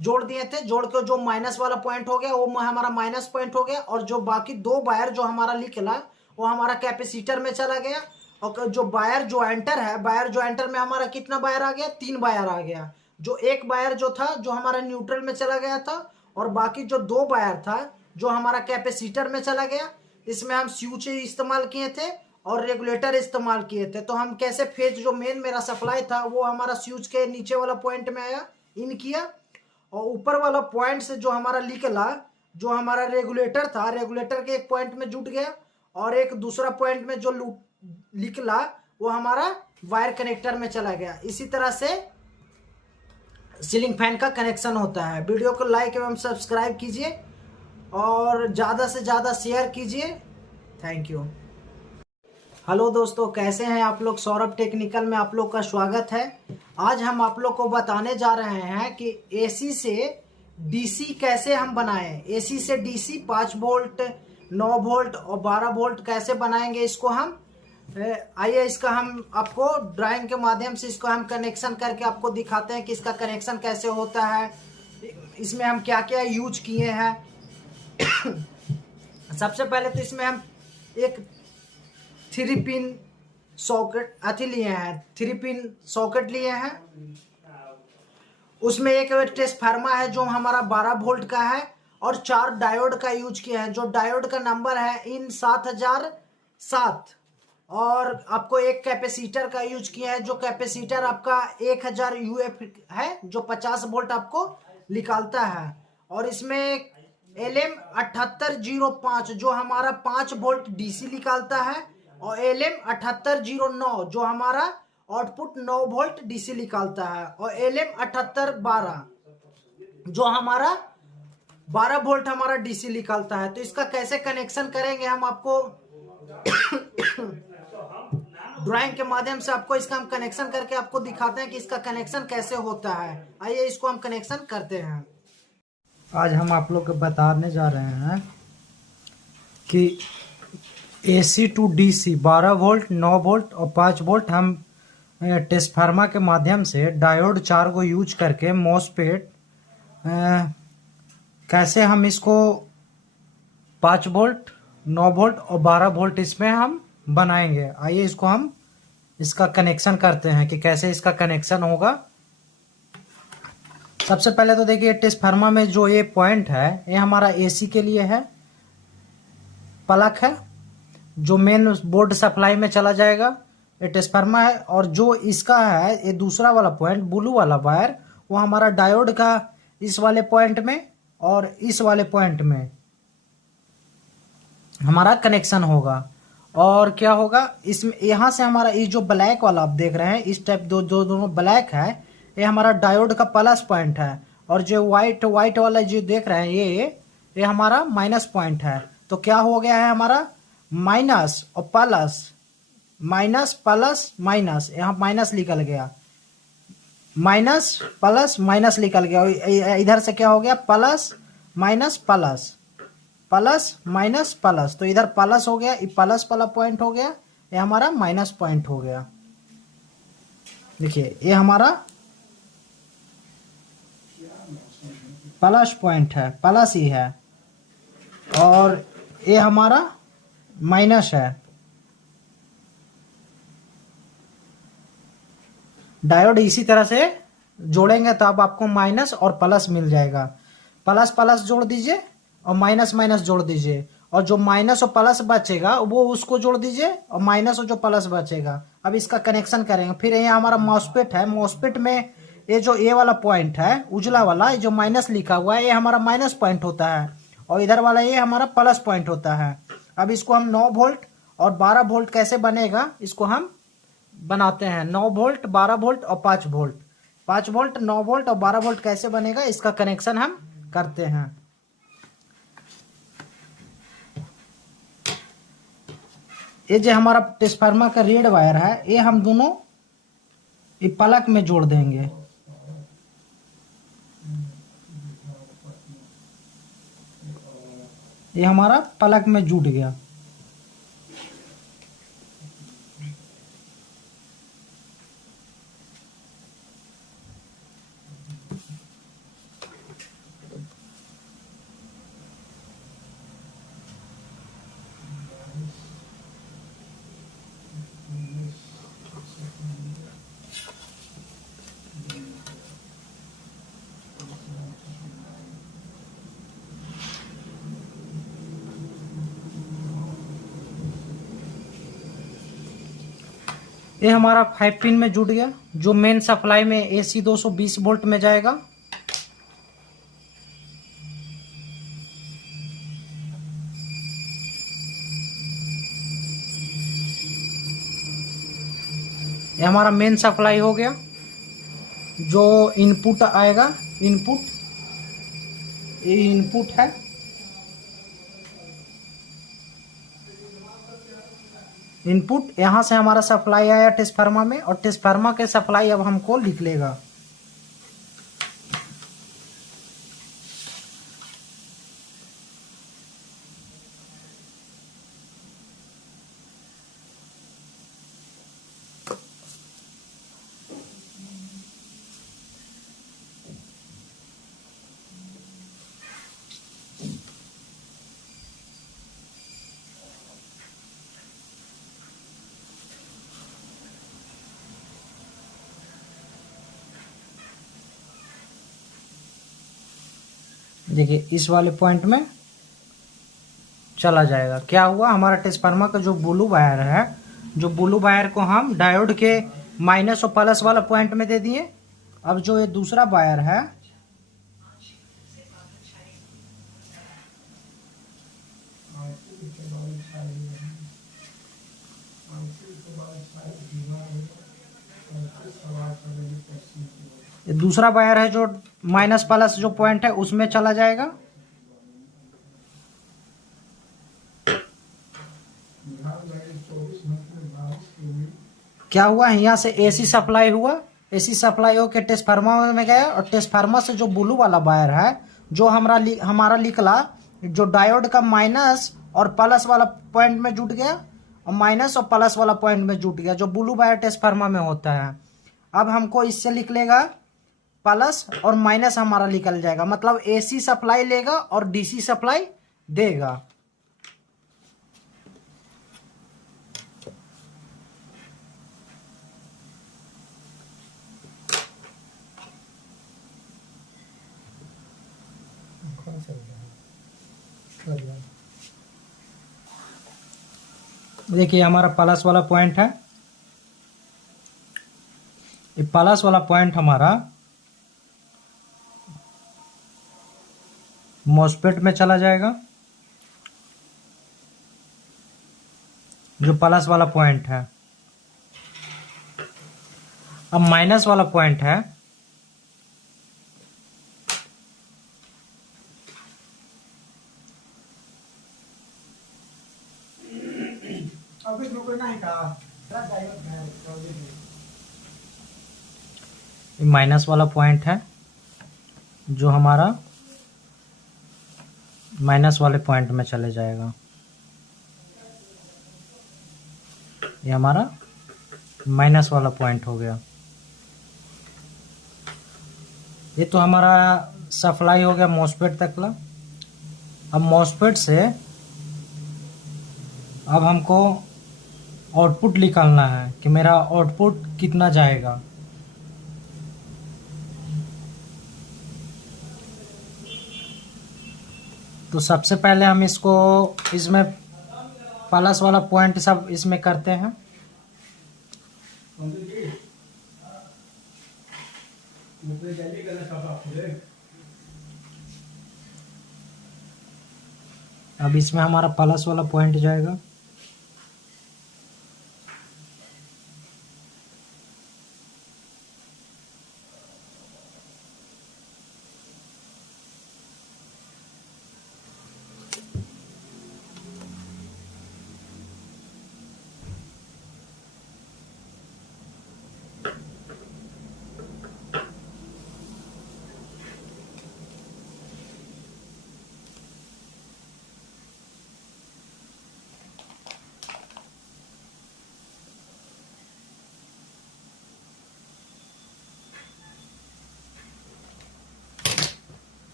जोड़ दिए थे। जोड़ के जो माइनस वाला पॉइंट हो गया वो हमारा माइनस पॉइंट हो गया, और जो बाकी 2 वायर जो हमारा निकला वो हमारा कैपेसिटर में चला गया। और जो वायर ज्वाइंटर है, वायर ज्वाइंटर में हमारा कितना वायर आ गया, 3 वायर आ गया। जो एक वायर जो था जो हमारा न्यूट्रल में चला गया था, और बाकी जो 2 वायर था जो हमारा कैपेसिटर में चला गया। इसमें हम स्विच इस्तेमाल किए थे और रेगुलेटर इस्तेमाल किए थे। तो हम कैसे, फेज जो मेन मेरा सप्लाई था वो हमारा स्विच के नीचे वाला पॉइंट में आया, इन किया, और ऊपर वाला पॉइंट से जो हमारा निकला, जो हमारा रेगुलेटर था, रेगुलेटर के एक पॉइंट में जुट गया, और एक दूसरा पॉइंट में जो निकला वो हमारा वायर कनेक्टर में चला गया। इसी तरह से सीलिंग फैन का कनेक्शन होता है। वीडियो को लाइक एवं सब्सक्राइब कीजिए और ज़्यादा से ज़्यादा शेयर कीजिए। Thank you. हेलो दोस्तों, कैसे हैं आप लोग। सौरभ टेक्निकल में आप लोग का स्वागत है। आज हम आप लोग को बताने जा रहे हैं कि एसी से डीसी कैसे हम बनाएं। एसी से डीसी 5 वोल्ट, 9 वोल्ट और 12 वोल्ट कैसे बनाएंगे, इसको हम आइए इसका हम आपको ड्राइंग के माध्यम से इसको हम कनेक्शन करके आपको दिखाते हैं कि इसका कनेक्शन कैसे होता है, इसमें हम क्या क्या यूज किए हैं। सबसे पहले तो इसमें हम एक 3 पिन सॉकेट लिए हैं, 3 पिन सॉकेट लिए हैं। उसमें एक ट्रांसफार्मर है जो हमारा 12 वोल्ट का है, और 4 डायोड का यूज किया है, जो डायोड का नंबर है इन 7007। और आपको एक कैपेसिटर का यूज किया है, जो कैपेसिटर आपका 1000 यूएफ है, जो 50 वोल्ट आपको निकालता है। और इसमें LM7805 जो हमारा 5 वोल्ट डीसी निकालता है, और LM7809 जो हमारा आउटपुट 9 वोल्ट डीसी निकालता है, और LM7812 जो हमारा 12 वोल्ट हमारा डीसी निकालता है। तो इसका कैसे कनेक्शन करेंगे हम आपको ड्राइंग के माध्यम से आपको इसका हम कनेक्शन करके आपको दिखाते हैं कि इसका कनेक्शन कैसे होता है। आइए इसको हम कनेक्शन करते हैं। आज हम आप लोग को बताने जा रहे हैं कि AC to DC 12 volt, 9 volt और 5 वोल्ट हम ट्रांसफार्मर के माध्यम से डायोड 4 को यूज करके मॉसफेट कैसे हम इसको 5 वोल्ट, 9 वोल्ट और 12 वोल्ट इसमें हम बनाएंगे। आइए इसको हम इसका कनेक्शन करते हैं कि कैसे इसका कनेक्शन होगा। सबसे पहले तो देखिए ट्रांसफार्मर में जो ये पॉइंट है ये हमारा AC के लिए है, प्लग है जो मेन बोर्ड सप्लाई में चला जाएगा, ये ट्रांसफार्मर है। और जो इसका है ये दूसरा वाला पॉइंट ब्लू वाला वायर, वो हमारा डायोड का इस वाले पॉइंट में और इस वाले पॉइंट में हमारा कनेक्शन होगा। और क्या होगा इसमें, यहाँ से हमारा ये जो ब्लैक वाला आप देख रहे हैं इस टाइप दोनों ब्लैक है, ये हमारा डायोड का प्लस पॉइंट है। और जो व्हाइट वाला जो देख रहे हैं ये हमारा माइनस पॉइंट है। तो क्या हो गया है हमारा माइनस और प्लस, माइनस प्लस माइनस, यहाँ माइनस निकल गया, माइनस प्लस माइनस निकल गया। इधर से क्या हो गया plus minus plus, plus minus plus, तो इधर प्लस हो गया, ये प्लस वाला पॉइंट हो गया, ये हमारा माइनस पॉइंट हो गया। देखिए ये हमारा प्लस पॉइंट है, प्लस ही है, और ये हमारा माइनस है। डायोड इसी तरह से जोड़ेंगे तो अब आपको माइनस और प्लस मिल जाएगा। प्लस प्लस जोड़ दीजिए और माइनस माइनस जोड़ दीजिए, और जो माइनस और प्लस बचेगा वो उसको जोड़ दीजिए, और माइनस और जो प्लस बचेगा। अब इसका कनेक्शन करेंगे। फिर ये हमारा मॉसफेट है, मॉसफेट में ये जो ए वाला पॉइंट है उजला वाला, ये जो माइनस लिखा हुआ है ये हमारा माइनस पॉइंट होता है, और इधर वाला ये हमारा प्लस पॉइंट होता है। अब इसको हम 9 वोल्ट और 12 वोल्ट कैसे बनेगा इसको हम बनाते हैं। 9 वोल्ट, 12 वोल्ट और 5 वोल्ट, 5 वोल्ट, 9 वोल्ट और 12 वोल्ट कैसे बनेगा इसका कनेक्शन हम करते हैं। ये जो हमारा ट्रांसफार्मर का रेड वायर है ये हम दोनों ये प्लग में जोड़ देंगे। ये हमारा प्लग में जुट गया। ये हमारा 5 पिन में जुट गया, जो मेन सप्लाई में AC 220 वोल्ट में जाएगा। ये हमारा मेन सप्लाई हो गया। जो इनपुट आएगा, इनपुट, ये इनपुट है, इनपुट यहाँ से हमारा सप्लाई आया ट्रांसफार्मर में, और ट्रांसफार्मर के सप्लाई अब हमको लिख लेगा। देखिए इस वाले पॉइंट में चला जाएगा। क्या हुआ, हमारा ट्रांसफार्मर का जो ब्लू वायर है, जो ब्लू वायर को हम डायोड के माइनस और प्लस वाला पॉइंट में दे दिए। अब जो ये दूसरा वायर है, ये दूसरा वायर है जो माइनस प्लस जो पॉइंट है उसमें चला जाएगा। क्या हुआ, यहाँ से एसी सप्लाई हुआ, एसी सप्लाई होकर ट्रांसफार्मर में गया और ट्रांसफार्मर से जो ब्लू वाला वायर है जो हमारा निकला, जो डायोड का माइनस और प्लस वाला पॉइंट में जुट गया और माइनस और प्लस वाला पॉइंट में जुट गया, जो ब्लू वायर ट्रांसफार्मर में होता है। अब हमको इससे निकलेगा प्लस और माइनस हमारा निकल जाएगा, मतलब एसी सप्लाई लेगा और डीसी सप्लाई देगा। देखिए हमारा प्लस वाला पॉइंट है, ये प्लस वाला पॉइंट हमारा मॉसफेट में चला जाएगा। जो प्लस वाला पॉइंट है, अब माइनस वाला पॉइंट है, अभी रुकना ही था। माइनस वाला पॉइंट है जो हमारा माइनस वाले पॉइंट में चले जाएगा। ये हमारा माइनस वाला पॉइंट हो गया। ये तो हमारा सप्लाई हो गया मॉसफेट तक ला। अब मॉसफेट से अब हमको आउटपुट निकालना है कि मेरा आउटपुट कितना जाएगा। तो सबसे पहले हम इसमें प्लस वाला पॉइंट सब इसमें करते हैं। अब इसमें हमारा प्लस वाला पॉइंट जाएगा।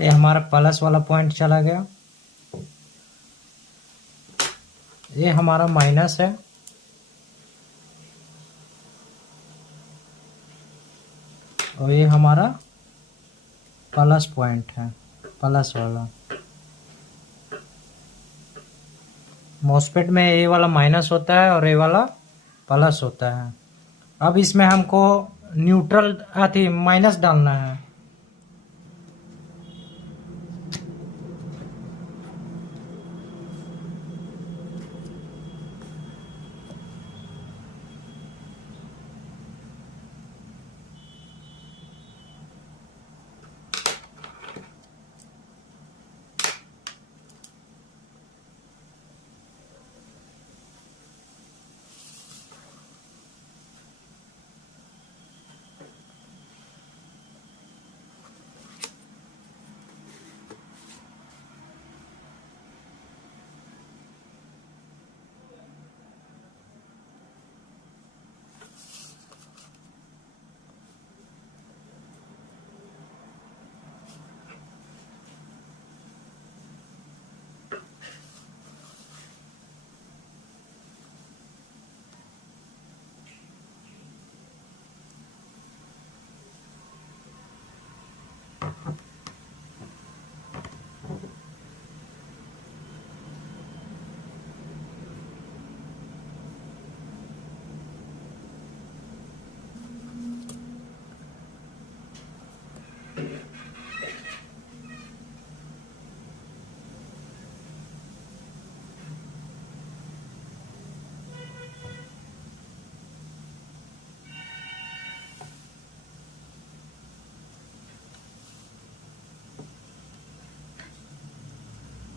ये हमारा प्लस वाला पॉइंट चला गया, ये हमारा माइनस है, और ये हमारा प्लस पॉइंट है, प्लस वाला। मॉसफेट में ये वाला माइनस होता है और ये वाला प्लस होता है। अब इसमें हमको न्यूट्रल अथी माइनस डालना है।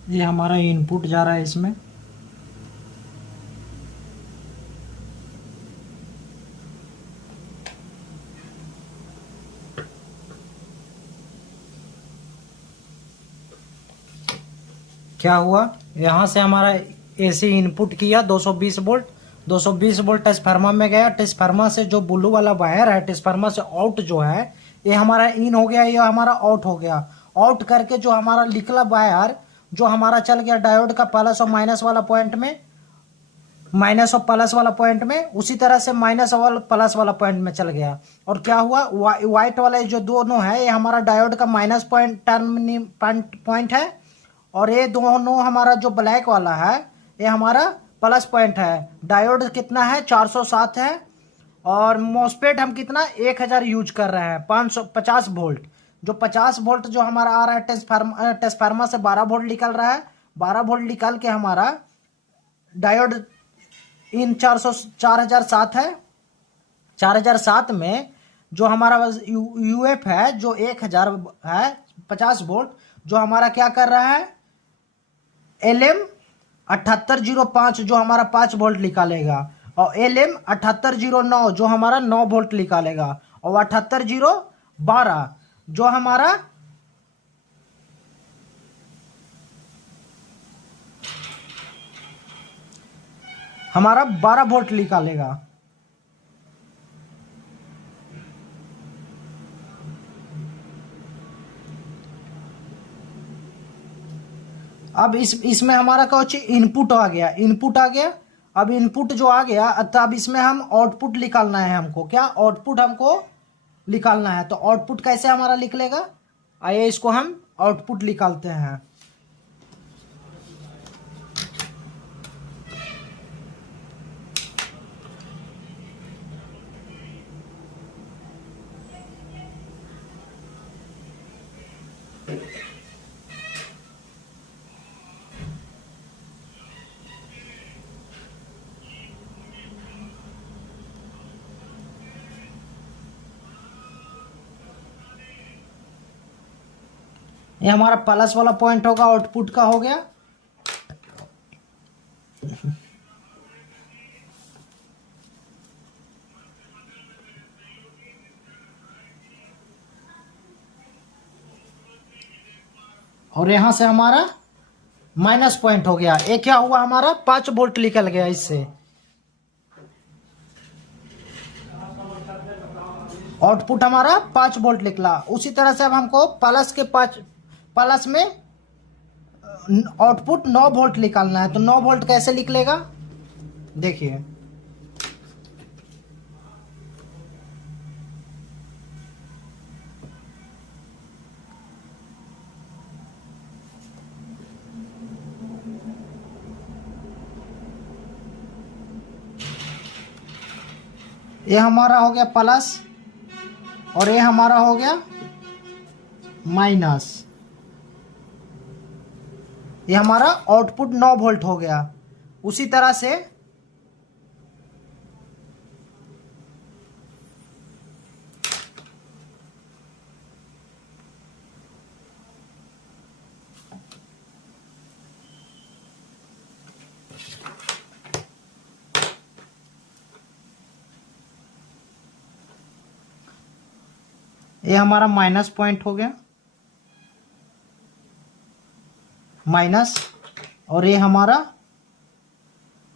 ये हमारा इनपुट जा रहा है इसमें। क्या हुआ, यहाँ से हमारा एसी इनपुट किया 220 वोल्ट, 220 वोल्ट ट्रांसफार्मर में गया। ट्रांसफार्मर से जो ब्लू वाला वायर है, ट्रांसफार्मर से आउट जो है, ये हमारा इन हो गया, ये हमारा आउट हो गया। आउट करके जो हमारा निकला वायर जो हमारा चल गया डायोड का प्लस और माइनस वाला पॉइंट में, माइनस और प्लस वाला पॉइंट में, उसी तरह से माइनस और प्लस वाला पॉइंट में चल गया। और क्या हुआ, व्हाइट वाले जो दोनों है ये हमारा डायोड का माइनस पॉइंट टर्मिनल पॉइंट है, और ये दोनों हमारा जो ब्लैक वाला है ये हमारा प्लस पॉइंट है। डायोड कितना है, 407 है, और मॉसफेट हम कितना 1000 यूज कर रहे हैं, 550 वोल्ट। जो 50 वोल्ट जो हमारा आ रहा है ट्रांसफार्मर से 12 वोल्ट निकल रहा है, 12 वोल्ट निकाल के हमारा डायोड इन 4007 है। 4007 में जो हमारा यूएफ है जो 1000 है 50 वोल्ट, जो हमारा क्या कर रहा है, LM 7805 जो हमारा 5 वोल्ट निकालेगा, और LM 7809 जो हमारा 9 वोल्ट निकालेगा, और 78012 जो हमारा हमारा 12 वोल्ट निकालेगा। अब इसमें हमारा क्या इनपुट आ गया, इनपुट आ गया। अब इनपुट जो आ गया, अब इसमें हम आउटपुट निकालना है हमको। क्या आउटपुट हमको निकालना है, तो आउटपुट कैसे हमारा निकलेगा, आइए इसको हम आउटपुट निकालते हैं। ये हमारा प्लस वाला पॉइंट होगा, आउटपुट का हो गया। और यहां से हमारा माइनस पॉइंट हो गया। ये क्या हुआ, हमारा 5 वोल्ट निकल गया इससे। आउटपुट हमारा 5 वोल्ट निकला। उसी तरह से अब हमको प्लस के प्लस में आउटपुट 9 वोल्ट निकालना है। तो 9 वोल्ट कैसे निकलेगा, देखिए। ये हमारा हो गया प्लस और ये हमारा हो गया माइनस। ये हमारा आउटपुट 9 वोल्ट हो गया। उसी तरह से ये हमारा माइनस पॉइंट हो गया, माइनस, और ये हमारा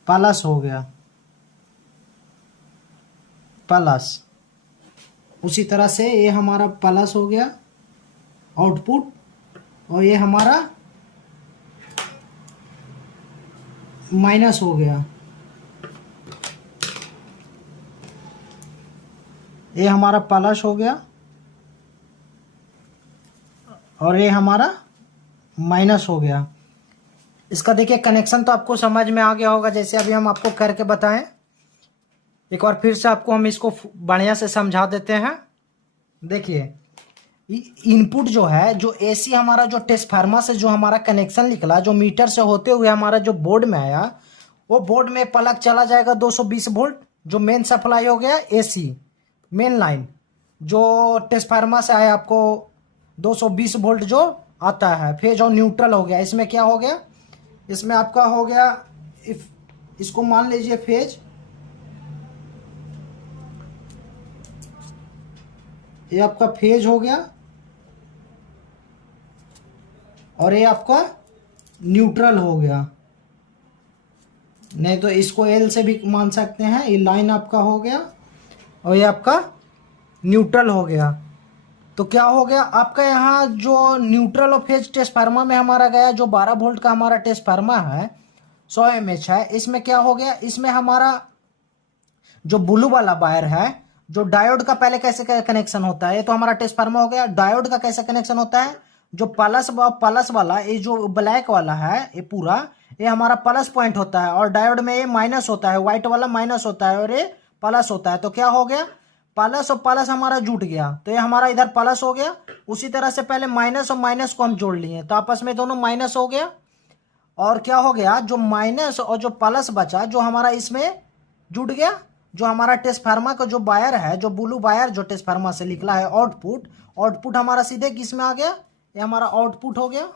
प्लस हो गया, प्लस। उसी तरह से ये हमारा प्लस हो गया आउटपुट, और ये हमारा माइनस हो गया। ये हमारा प्लस हो गया और ये हमारा माइनस हो गया। इसका देखिए कनेक्शन तो आपको समझ में आ गया होगा, जैसे अभी हम आपको करके बताएं। एक बार फिर से आपको हम इसको बढ़िया से समझा देते हैं। देखिए इनपुट जो है, जो एसी हमारा जो ट्रांसफार्मर से जो हमारा कनेक्शन निकला, जो मीटर से होते हुए हमारा जो बोर्ड में आया, वो बोर्ड में प्लग चला जाएगा 220 वोल्ट, जो मेन सप्लाई हो गया एसी मेन लाइन, जो ट्रांसफार्मर से आया आपको 220 वोल्ट जो आता है। फेज और न्यूट्रल हो गया। इसमें क्या हो गया, इसमें आपका हो गया, इसको मान लीजिए फेज, ये आपका फेज हो गया और ये आपका न्यूट्रल हो गया। नहीं तो इसको एल से भी मान सकते हैं। ये लाइन आपका हो गया और ये आपका न्यूट्रल हो गया। तो क्या हो गया आपका, यहाँ जो न्यूट्रल और फेज ट्रांसफार्मर में हमारा गया, जो 12 वोल्ट का हमारा ट्रांसफार्मर है, 100 mH है। इसमें क्या हो गया, इसमें हमारा जो ब्लू वाला वायर है, जो डायोड का पहले कैसे कनेक्शन होता है, ये तो हमारा ट्रांसफार्मर हो गया। डायोड का कैसे कनेक्शन होता है, जो प्लस वाला, ये जो ब्लैक वाला है, ये पूरा ये हमारा प्लस पॉइंट होता है, और डायोड में ये माइनस होता है, व्हाइट वाला माइनस होता है और ये प्लस होता है। तो क्या हो गया, प्लस और प्लस हमारा जुट गया, तो ये हमारा इधर प्लस हो गया। उसी तरह से पहले माइनस और माइनस को हम जोड़ लिए, तो आपस में दोनों माइनस हो गया। और क्या हो गया, जो माइनस और जो प्लस बचा, जो हमारा इसमें जुड़ गया, जो हमारा ट्रांसफार्मर का जो वायर है, जो ब्लू वायर जो ट्रांसफार्मर से निकला है आउटपुट हमारा सीधे किस में आ गया, ये हमारा आउटपुट हो गया,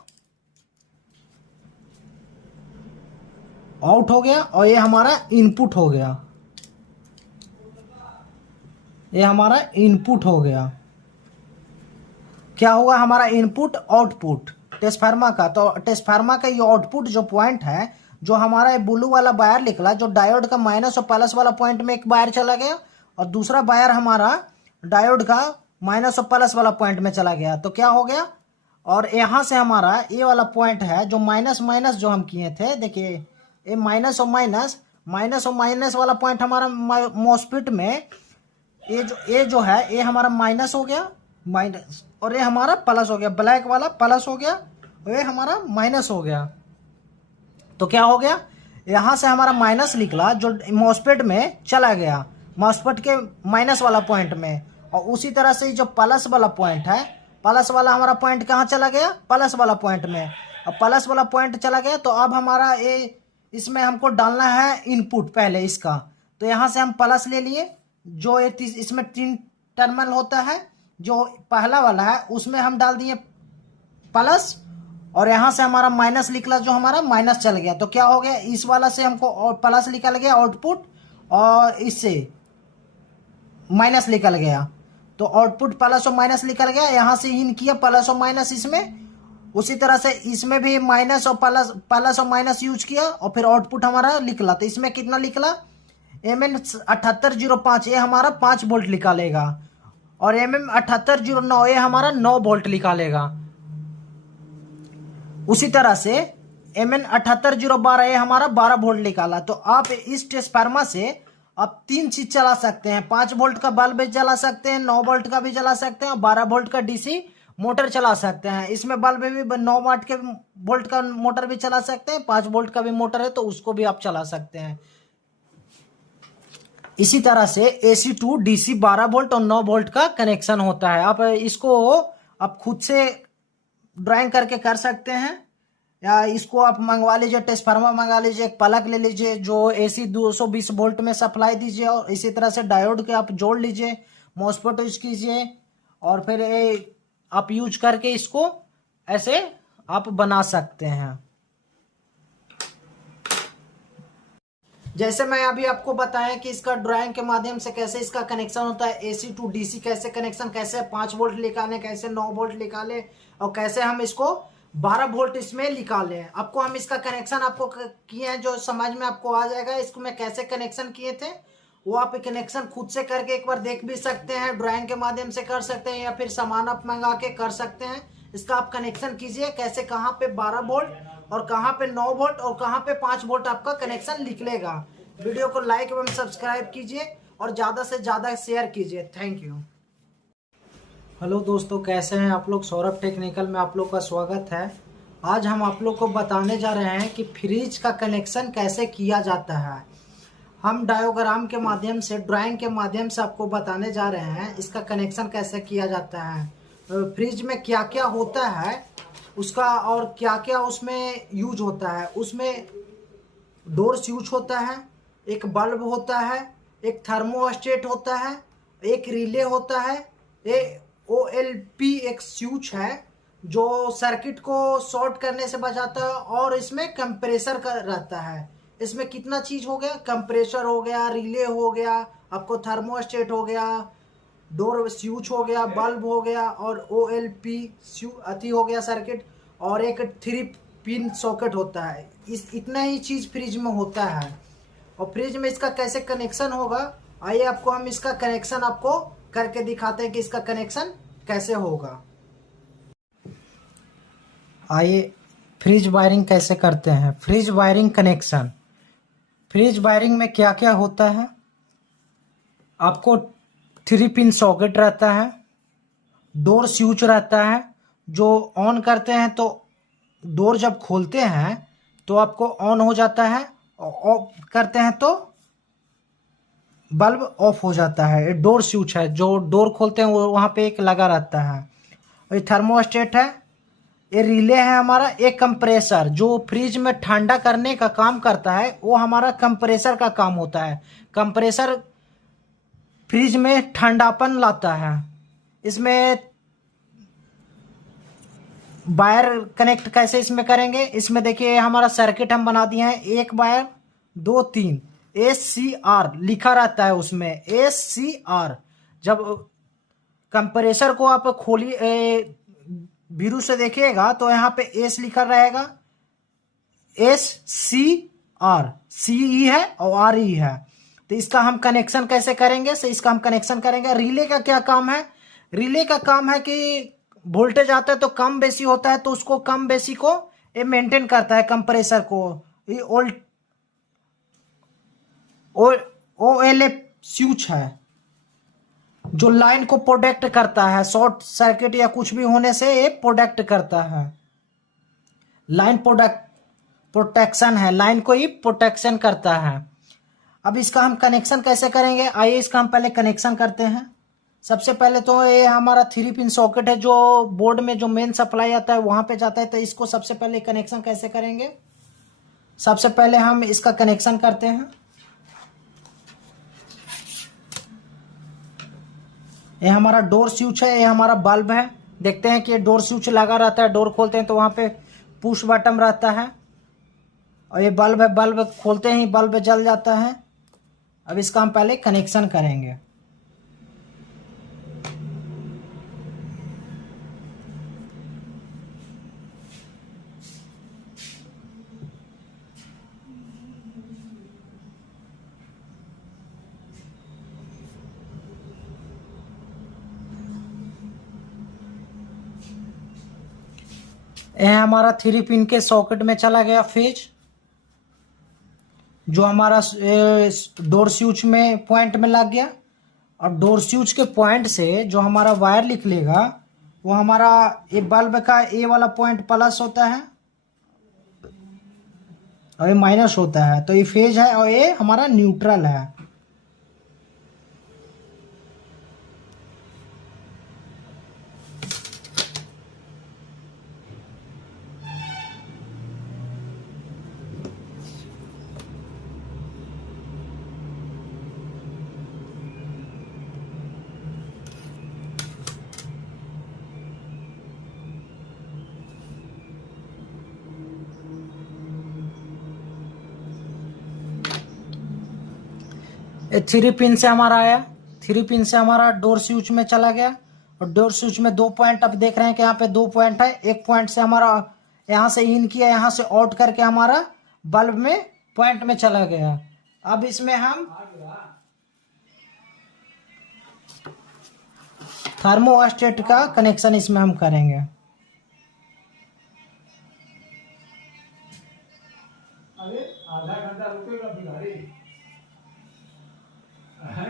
आउट हो गया, और ये हमारा इनपुट हो गया, ये हमारा इनपुट हो गया। क्या होगा हमारा इनपुट आउटपुट ट्रांसफार्मर का। तो ट्रांसफार्मर का ये आउटपुट जो पॉइंट है, जो हमारा ब्लू वाला वायर निकला, जो डायोड का माइनस और प्लस वाला पॉइंट में एक वायर चला गया, और दूसरा वायर हमारा डायोड का माइनस और प्लस वाला पॉइंट में चला गया। तो क्या हो गया, और यहाँ से हमारा ये वाला पॉइंट है, जो माइनस माइनस जो हम किए थे, देखिए ये माइनस और माइनस वाला पॉइंट हमारा मॉस्फेट में, ये जो है, ये हमारा माइनस हो गया, माइनस, और ये हमारा प्लस हो गया, ब्लैक वाला प्लस हो गया और ये हमारा माइनस हो गया। तो क्या हो गया, यहाँ से हमारा माइनस निकला, जो मॉस्फेट में चला गया, मॉस्फेट के माइनस वाला पॉइंट में। और उसी तरह से जो प्लस वाला पॉइंट है, प्लस वाला हमारा पॉइंट कहाँ चला गया, प्लस वाला पॉइंट में। अब प्लस वाला पॉइंट चला गया, तो अब हमारा ये, इसमें हमको डालना है इनपुट पहले इसका। तो यहाँ से हम प्लस ले लिए, जो ये इसमें 3 टर्मिनल होता है, जो पहला वाला है उसमें हम डाल दिए प्लस, और यहाँ से हमारा माइनस निकला, जो हमारा माइनस चल गया। तो क्या हो गया, इस वाला से हमको प्लस निकल गया आउटपुट, और इससे माइनस निकल गया। तो आउटपुट प्लस और माइनस निकल गया, यहाँ से इन किया प्लस और माइनस इसमें। उसी तरह से इसमें भी माइनस और प्लस और माइनस यूज किया, और फिर आउटपुट हमारा निकला। तो इसमें कितना निकला, MM 7805, ये हमारा 5 वोल्ट निकालेगा, और MM 7809 ये हमारा 9 वोल्ट निकालेगा। उसी तरह से MN78 012 ये हमारा 12 वोल्ट निकाला। तो आप इस ट्रांसफार्मर से आप 3 चीज चला सकते हैं। 5 वोल्ट का बल्ब भी चला सकते हैं, 9 वोल्ट का भी चला सकते हैं और 12 वोल्ट का DC मोटर चला सकते हैं। इसमें बल्ब में भी 9 वाट के वोल्ट का मोटर भी चला सकते हैं, 5 वोल्ट का भी मोटर है तो उसको भी आप चला सकते हैं। इसी तरह से AC टू DC 12 वोल्ट और 9 वोल्ट का कनेक्शन होता है। आप इसको आप खुद से ड्राइंग करके कर सकते हैं, या इसको आप मंगवा लीजिए, ट्रांसफार्मर मंगा लीजिए, एक प्लग ले लीजिए जो AC 220 वोल्ट में सप्लाई दीजिए, और इसी तरह से डायोड के आप जोड़ लीजिए, मॉसफेट यूज कीजिए, और फिर आप यूज करके इसको ऐसे आप बना सकते हैं। जैसे मैं अभी आपको बताया कि इसका ड्राइंग के माध्यम से कैसे इसका कनेक्शन होता है, AC टू DC कैसे कनेक्शन, कैसे 5 वोल्ट निकालें, कैसे 9 वोल्ट निकालें, और कैसे हम इसको 12 वोल्ट इसमें निकालें। आपको हम इसका कनेक्शन आपको किए हैं जो समझ में आपको आ जाएगा। इसको मैं कैसे कनेक्शन किए थे वो आप कनेक्शन खुद से करके एक बार देख भी सकते हैं, ड्राइंग के माध्यम से कर सकते हैं, या फिर सामान आप मंगा के कर सकते हैं। इसका आप कनेक्शन कीजिए कैसे, कहाँ पे 12 वोल्ट और कहाँ पे 9 वोल्ट और कहाँ पे 5 वोल्ट आपका कनेक्शन निकलेगा। वीडियो को लाइक एवं सब्सक्राइब कीजिए और ज़्यादा से ज़्यादा शेयर कीजिए। Thank you. हेलो दोस्तों, कैसे हैं आप लोग। सौरभ टेक्निकल में आप लोग का स्वागत है। आज हम आप लोग को बताने जा रहे हैं कि फ्रिज का कनेक्शन कैसे किया जाता है। हम डायोग्राम के माध्यम से, ड्राइंग के माध्यम से आपको बताने जा रहे हैं इसका कनेक्शन कैसे किया जाता है। फ्रिज में क्या क्या होता है उसका, और क्या क्या उसमें यूज होता है। उसमें डोर स्विच होता है, एक बल्ब होता है, एक थर्मोस्टेट होता है, एक रिले होता है, एक OLP एक स्विच है जो सर्किट को शॉर्ट करने से बचाता है, और इसमें कंप्रेसर का रहता है। इसमें कितना चीज हो गया, कंप्रेसर हो गया, रिले हो गया, आपको थर्मोस्टेट हो गया, डोर स्विच हो गया, बल्ब हो गया, और OLP अति हो गया सर्किट, और एक 3 पिन सॉकेट होता है। इतना ही चीज फ्रिज में होता है। और फ्रिज में इसका कैसे कनेक्शन होगा, आइए आपको हम इसका कनेक्शन आपको करके दिखाते हैं कि इसका कनेक्शन कैसे होगा। आइए फ्रिज वायरिंग कैसे करते हैं। Fridge wiring connection, fridge wiring में क्या क्या होता है। आपको 3 पिन सॉकेट रहता है, डोर स्विच रहता है जो ऑन करते हैं तो डोर जब खोलते हैं तो आपको ऑन हो जाता है, और ऑफ करते हैं तो बल्ब ऑफ हो जाता है। ये डोर स्विच है, जो डोर खोलते हैं वो वहाँ पे एक लगा रहता है। और ये थर्मोस्टेट है, ये रिले है हमारा। एक कंप्रेसर जो फ्रिज में ठंडा करने का काम करता है, वो हमारा कंप्रेसर का काम होता है। कंप्रेसर फ्रिज में ठंडापन लाता है। इसमें वायर कनेक्ट कैसे इसमें करेंगे, इसमें देखिए हमारा सर्किट हम बना दिए हैं। 1 वायर 2 3 SCR लिखा रहता है उसमें, SCR। जब कंप्रेसर को आप खोलिए, बीरू से देखिएगा तो यहाँ पे एस लिखा रहेगा, SCR, CE है और RE है। तो इसका हम कनेक्शन कैसे करेंगे, तो इसका हम कनेक्शन करेंगे। रिले का क्या काम है, रिले का काम है कि वोल्टेज आता है तो कम बेसी होता है, तो उसको कम बेसी को ये मेंटेन करता है कंप्रेसर को। ये OLF स्विच है जो लाइन को प्रोटेक्ट करता है, शॉर्ट सर्किट या कुछ भी होने से ये प्रोटेक्ट करता है। लाइन प्रोटेक्शन है, लाइन को ही प्रोटेक्शन करता है। अब इसका हम कनेक्शन कैसे करेंगे, आइए इसका हम पहले कनेक्शन करते हैं। सबसे पहले तो ये हमारा 3 पिन सॉकेट है जो बोर्ड में जो मेन सप्लाई आता है वहां पे जाता है। तो इसको सबसे पहले कनेक्शन कैसे करेंगे, सबसे पहले हम इसका कनेक्शन करते हैं। ये हमारा डोर स्विच है, ये हमारा बल्ब है। देखते हैं कि डोर स्विच लगा रहता है, डोर खोलते हैं तो वहां पे पुश बटन रहता है, और ये बल्ब है, बल्ब खोलते ही बल्ब जल जाता है। अब इसका हम पहले कनेक्शन करेंगे। यह हमारा 3 पिन के सॉकेट में चला गया फेज, जो हमारा डोर स्विच में पॉइंट में लग गया। और डोर स्विच के पॉइंट से जो हमारा वायर निकलेगा वो हमारा ये बल्ब का ए वाला पॉइंट प्लस होता है और ये माइनस होता है, तो ये फेज है और ये हमारा न्यूट्रल है। ये 3 पिन से हमारा आया, 3 पिन से हमारा डोर स्विच में चला गया। और डोर स्विच में 2 पॉइंट, अब देख रहे हैं कि यहाँ पे 2 पॉइंट है। एक पॉइंट से हमारा यहाँ से इन किया, यहाँ से आउट करके हमारा बल्ब में पॉइंट में चला गया। अब इसमें हम थर्मोस्टेट का कनेक्शन इसमें हम करेंगे। अरे आधा घंटा रुकेगा भिखारी है?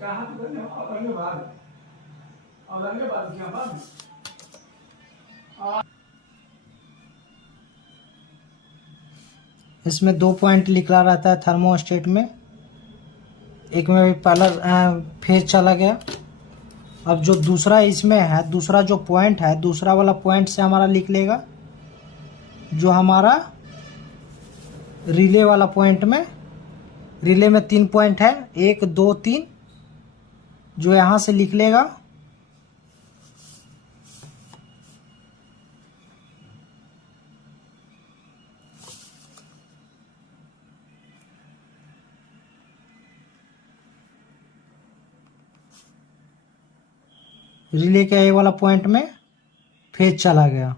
कहाँ तो बने औरंगाबाद क्या बात? इसमें 2 पॉइंट निकला रहता है थर्मोस्टेट में, एक में भी पहला फेज चला गया। अब जो दूसरा इसमें है, दूसरा जो पॉइंट है, दूसरा वाला पॉइंट से हमारा निकलेगा जो हमारा रिले वाला पॉइंट में, रिले में 3 पॉइंट है, 1 2 3, जो यहाँ से निकलेगा रिले के ए वाला पॉइंट में फेज चला गया।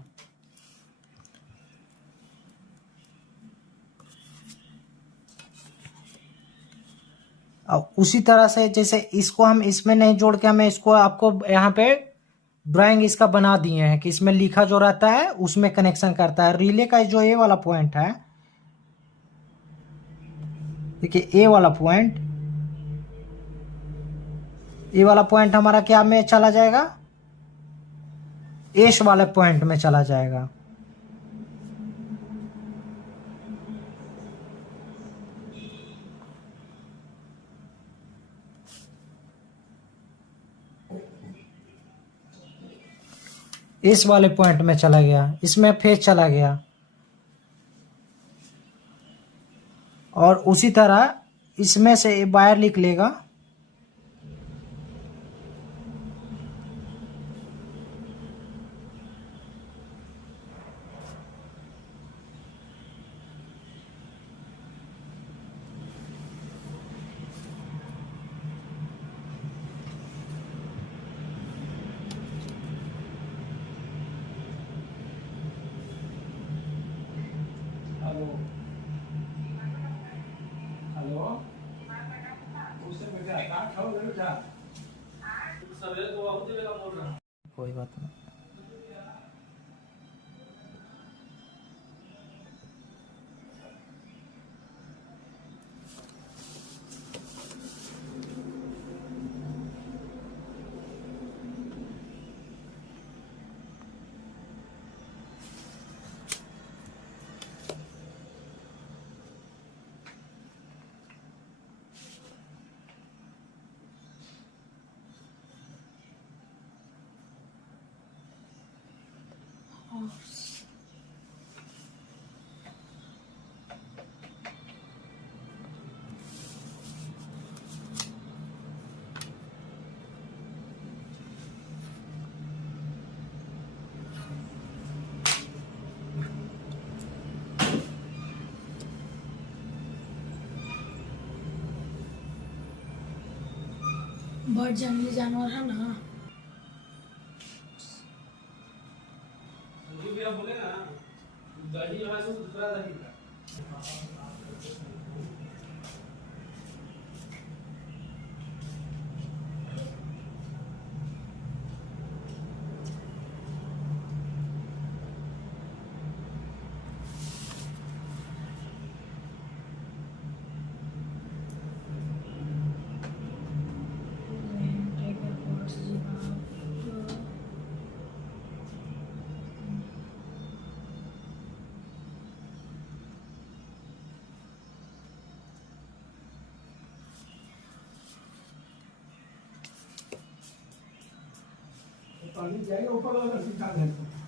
अब उसी तरह से जैसे इसको हम इसमें नहीं जोड़ के हमें इसको आपको यहाँ पे ड्राइंग इसका बना दिए हैं कि इसमें लिखा जो रहता है उसमें कनेक्शन करता है। रिले का जो ए वाला पॉइंट है, देखिए ए वाला पॉइंट, ए वाला पॉइंट हमारा क्या में चला जाएगा, एश वाले पॉइंट में चला जाएगा। इस वाले पॉइंट में चला गया, इसमें फेज चला गया। और उसी तरह इसमें से वायर निकलेगा, हेलो हेलो उससे बेटा काट खाओ ले जा सवेरे तो बहुत ही बेला बोल रहा। कोई बात नहीं। बर्ड जंगली जानवर है ना। संजीव भैया बोले ना दही हमारे से दूसरा दही का। पानी जाएगा ऊपर वाला सीधा है।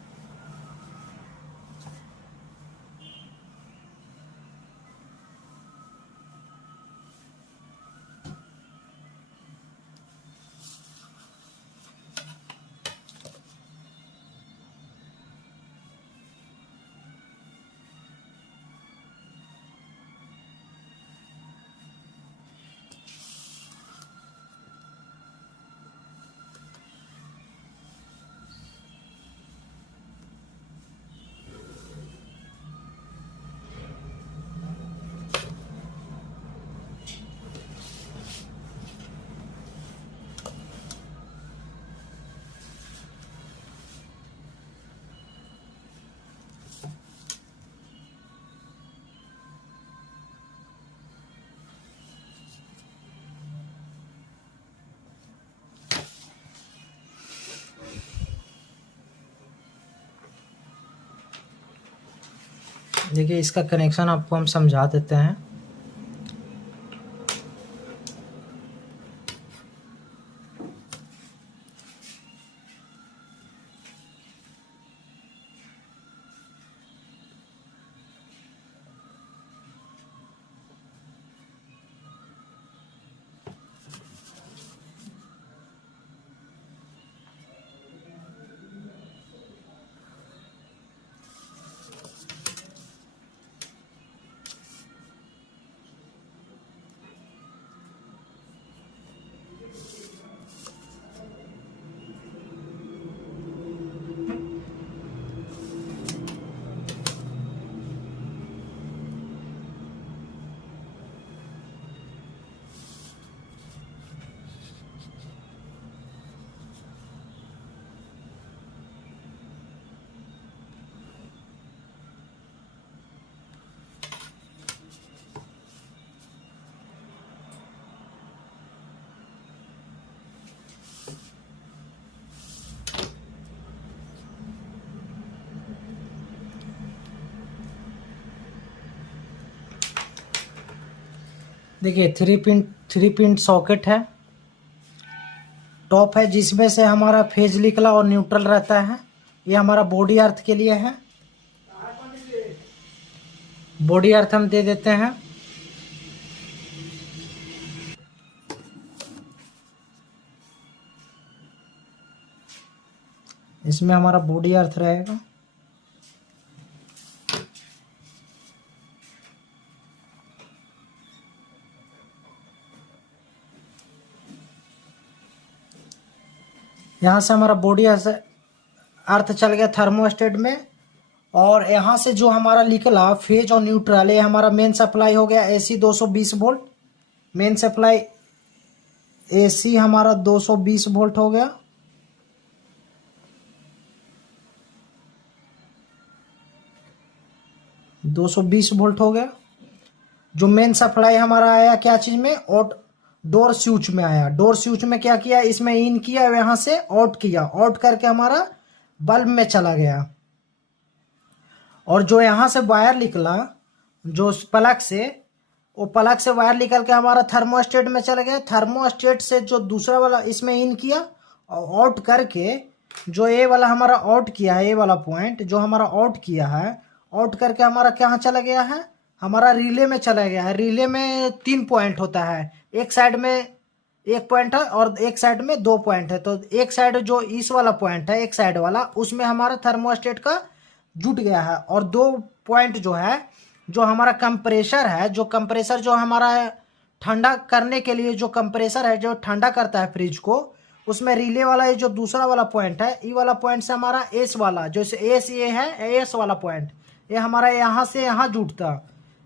देखिए इसका कनेक्शन आपको हम समझा देते हैं। देखिए थ्री पिन सॉकेट है, टॉप है जिसमें से हमारा फेज निकला और न्यूट्रल रहता है। ये हमारा बॉडी अर्थ के लिए है। बॉडी अर्थ हम दे देते हैं। इसमें हमारा बॉडी अर्थ रहेगा। यहाँ से हमारा बॉडी अर्थ चल गया थर्मोस्टेट में, और यहाँ से जो हमारा निकला फेज और न्यूट्रल, ये हमारा मेन सप्लाई हो गया AC 220 volt. Main supply AC हमारा 220 वोल्ट हो गया। $220 हो गया। जो मेन सप्लाई हमारा आया क्या चीज में, और डोर स्विच में आया। डोर स्विच में क्या किया, इसमें इन किया, यहां से आउट किया, आउट करके हमारा बल्ब में चला गया। और जो यहां से वायर निकला जो प्लग से, वो प्लग से वायर निकल के हमारा थर्मोस्टेट में चला गया। थर्मोस्टेट से जो दूसरा वाला इसमें इन किया और आउट करके, जो ये वाला हमारा आउट किया है, ये वाला पॉइंट जो हमारा आउट किया है, आउट करके हमारा कहाँ चला गया है, हमारा रिले में चला गया है। रिले में 3 पॉइंट होता है, एक साइड में 1 पॉइंट है और एक साइड में 2 पॉइंट है। तो एक साइड जो इस वाला पॉइंट है, एक साइड वाला, उसमें हमारा थर्मोस्टेट का जुट गया है। और 2 पॉइंट जो है, जो हमारा कंप्रेसर है, जो कंप्रेसर जो हमारा ठंडा करने के लिए जो कंप्रेसर है, जो ठंडा करता है फ्रिज को, उसमें रिले वाला ये जो दूसरा वाला पॉइंट है, ये वाला पॉइंट से हमारा एस वाला, जैसे एस ये है, एस वाला पॉइंट ये हमारा यहाँ से यहाँ जुटता।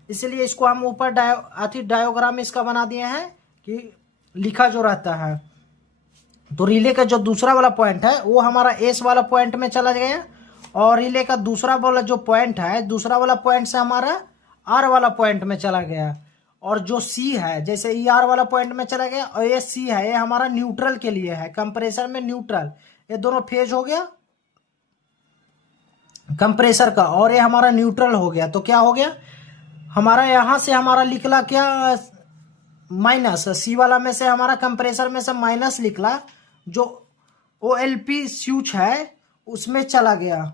इसलिए इसको हम ऊपर डायोग्राम इसका बना दिए हैं कि लिखा जो रहता है। तो रिले का जो दूसरा वाला पॉइंट है वो हमारा एस वाला पॉइंट में चला गया, और रिले का दूसरा वाला जो पॉइंट है, दूसरा वाला पॉइंट से हमारा आर वाला पॉइंट में चला गया। और जो सी है, जैसे ई आर वाला पॉइंट में चला गया, और ये सी है, ये हमारा न्यूट्रल के लिए है, कंप्रेसर में न्यूट्रल। ये दोनों फेज हो गया कंप्रेसर का, और ये हमारा न्यूट्रल हो गया। तो क्या हो गया हमारा, यहां से हमारा निकला क्या, माइनस। सी वाला में से हमारा कंप्रेसर में से माइनस निकला, जो OLP स्विच है उसमें चला गया।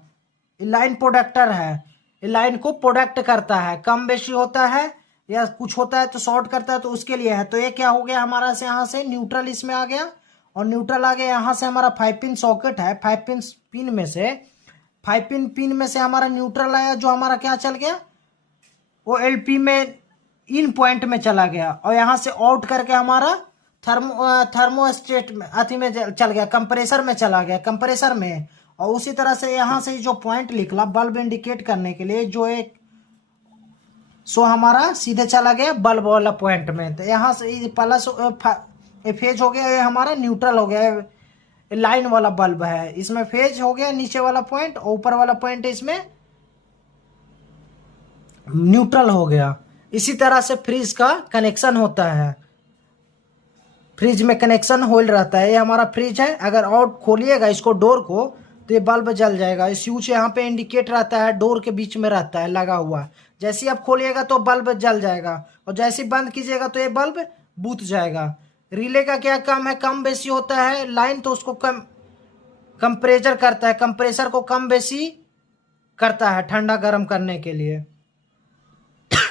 लाइन प्रोडक्टर है, लाइन को प्रोडक्ट करता है, कम बेशी होता है या कुछ होता है तो शॉर्ट करता है, तो उसके लिए है। तो ये क्या हो गया हमारा से यहाँ से न्यूट्रल इसमें आ गया, और न्यूट्रल आ गया यहाँ से हमारा 5 पिन सॉकेट है। 5 पिन में से हमारा न्यूट्रल आया, जो हमारा क्या चल गया OLP में इन पॉइंट में चला गया, और यहाँ से आउट करके हमारा थर्मोस्टेट में अति में चल गया, कंप्रेसर में चला गया, कंप्रेसर में। और उसी तरह से यहाँ से जो पॉइंट निकला बल्ब इंडिकेट करने के लिए, जो एक सो हमारा सीधे चला गया बल्ब वाला पॉइंट में। तो यहाँ से प्लस फेज हो गया, ये हमारा न्यूट्रल हो गया, लाइन वाला बल्ब है, इसमें फेज हो गया नीचे वाला पॉइंट, और ऊपर वाला पॉइंट इसमें न्यूट्रल हो गया। इसी तरह से फ्रिज का कनेक्शन होता है, फ्रिज में कनेक्शन होल रहता है। ये हमारा फ्रिज है, अगर आउट खोलिएगा इसको डोर को तो ये बल्ब जल जाएगा। ये स्विच यहाँ पे इंडिकेट रहता है, डोर के बीच में रहता है लगा हुआ। जैसे ही आप खोलिएगा तो बल्ब जल जाएगा, और जैसे ही बंद कीजिएगा तो ये बल्ब बुझ जाएगा। रिले का क्या काम है, कम बेसी होता है लाइन, तो उसको कंप्रेसर करता है, कंप्रेसर को कम बेसी करता है ठंडा गर्म करने के लिए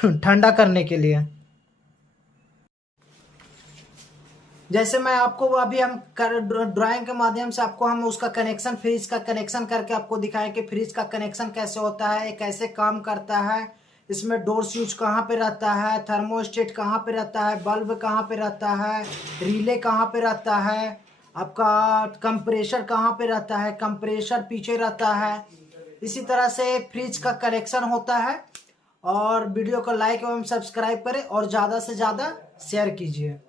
ठंडा करने के लिए। जैसे मैं आपको अभी हम ड्राइंग के माध्यम से आपको हम उसका कनेक्शन, फ्रिज का कनेक्शन करके आपको दिखाएं कि फ्रिज का कनेक्शन कैसे होता है, कैसे काम करता है, इसमें डोर स्विच कहाँ पे रहता है, थर्मोस्टेट कहाँ पे रहता है, बल्ब कहाँ पे रहता है, रिले कहाँ पे रहता है, आपका कंप्रेसर कहाँ पे रहता है, कंप्रेसर पीछे रहता है। इसी तरह से फ्रिज का कनेक्शन होता है। और वीडियो को लाइक एवं सब्सक्राइब करें और ज़्यादा से ज़्यादा शेयर कीजिए।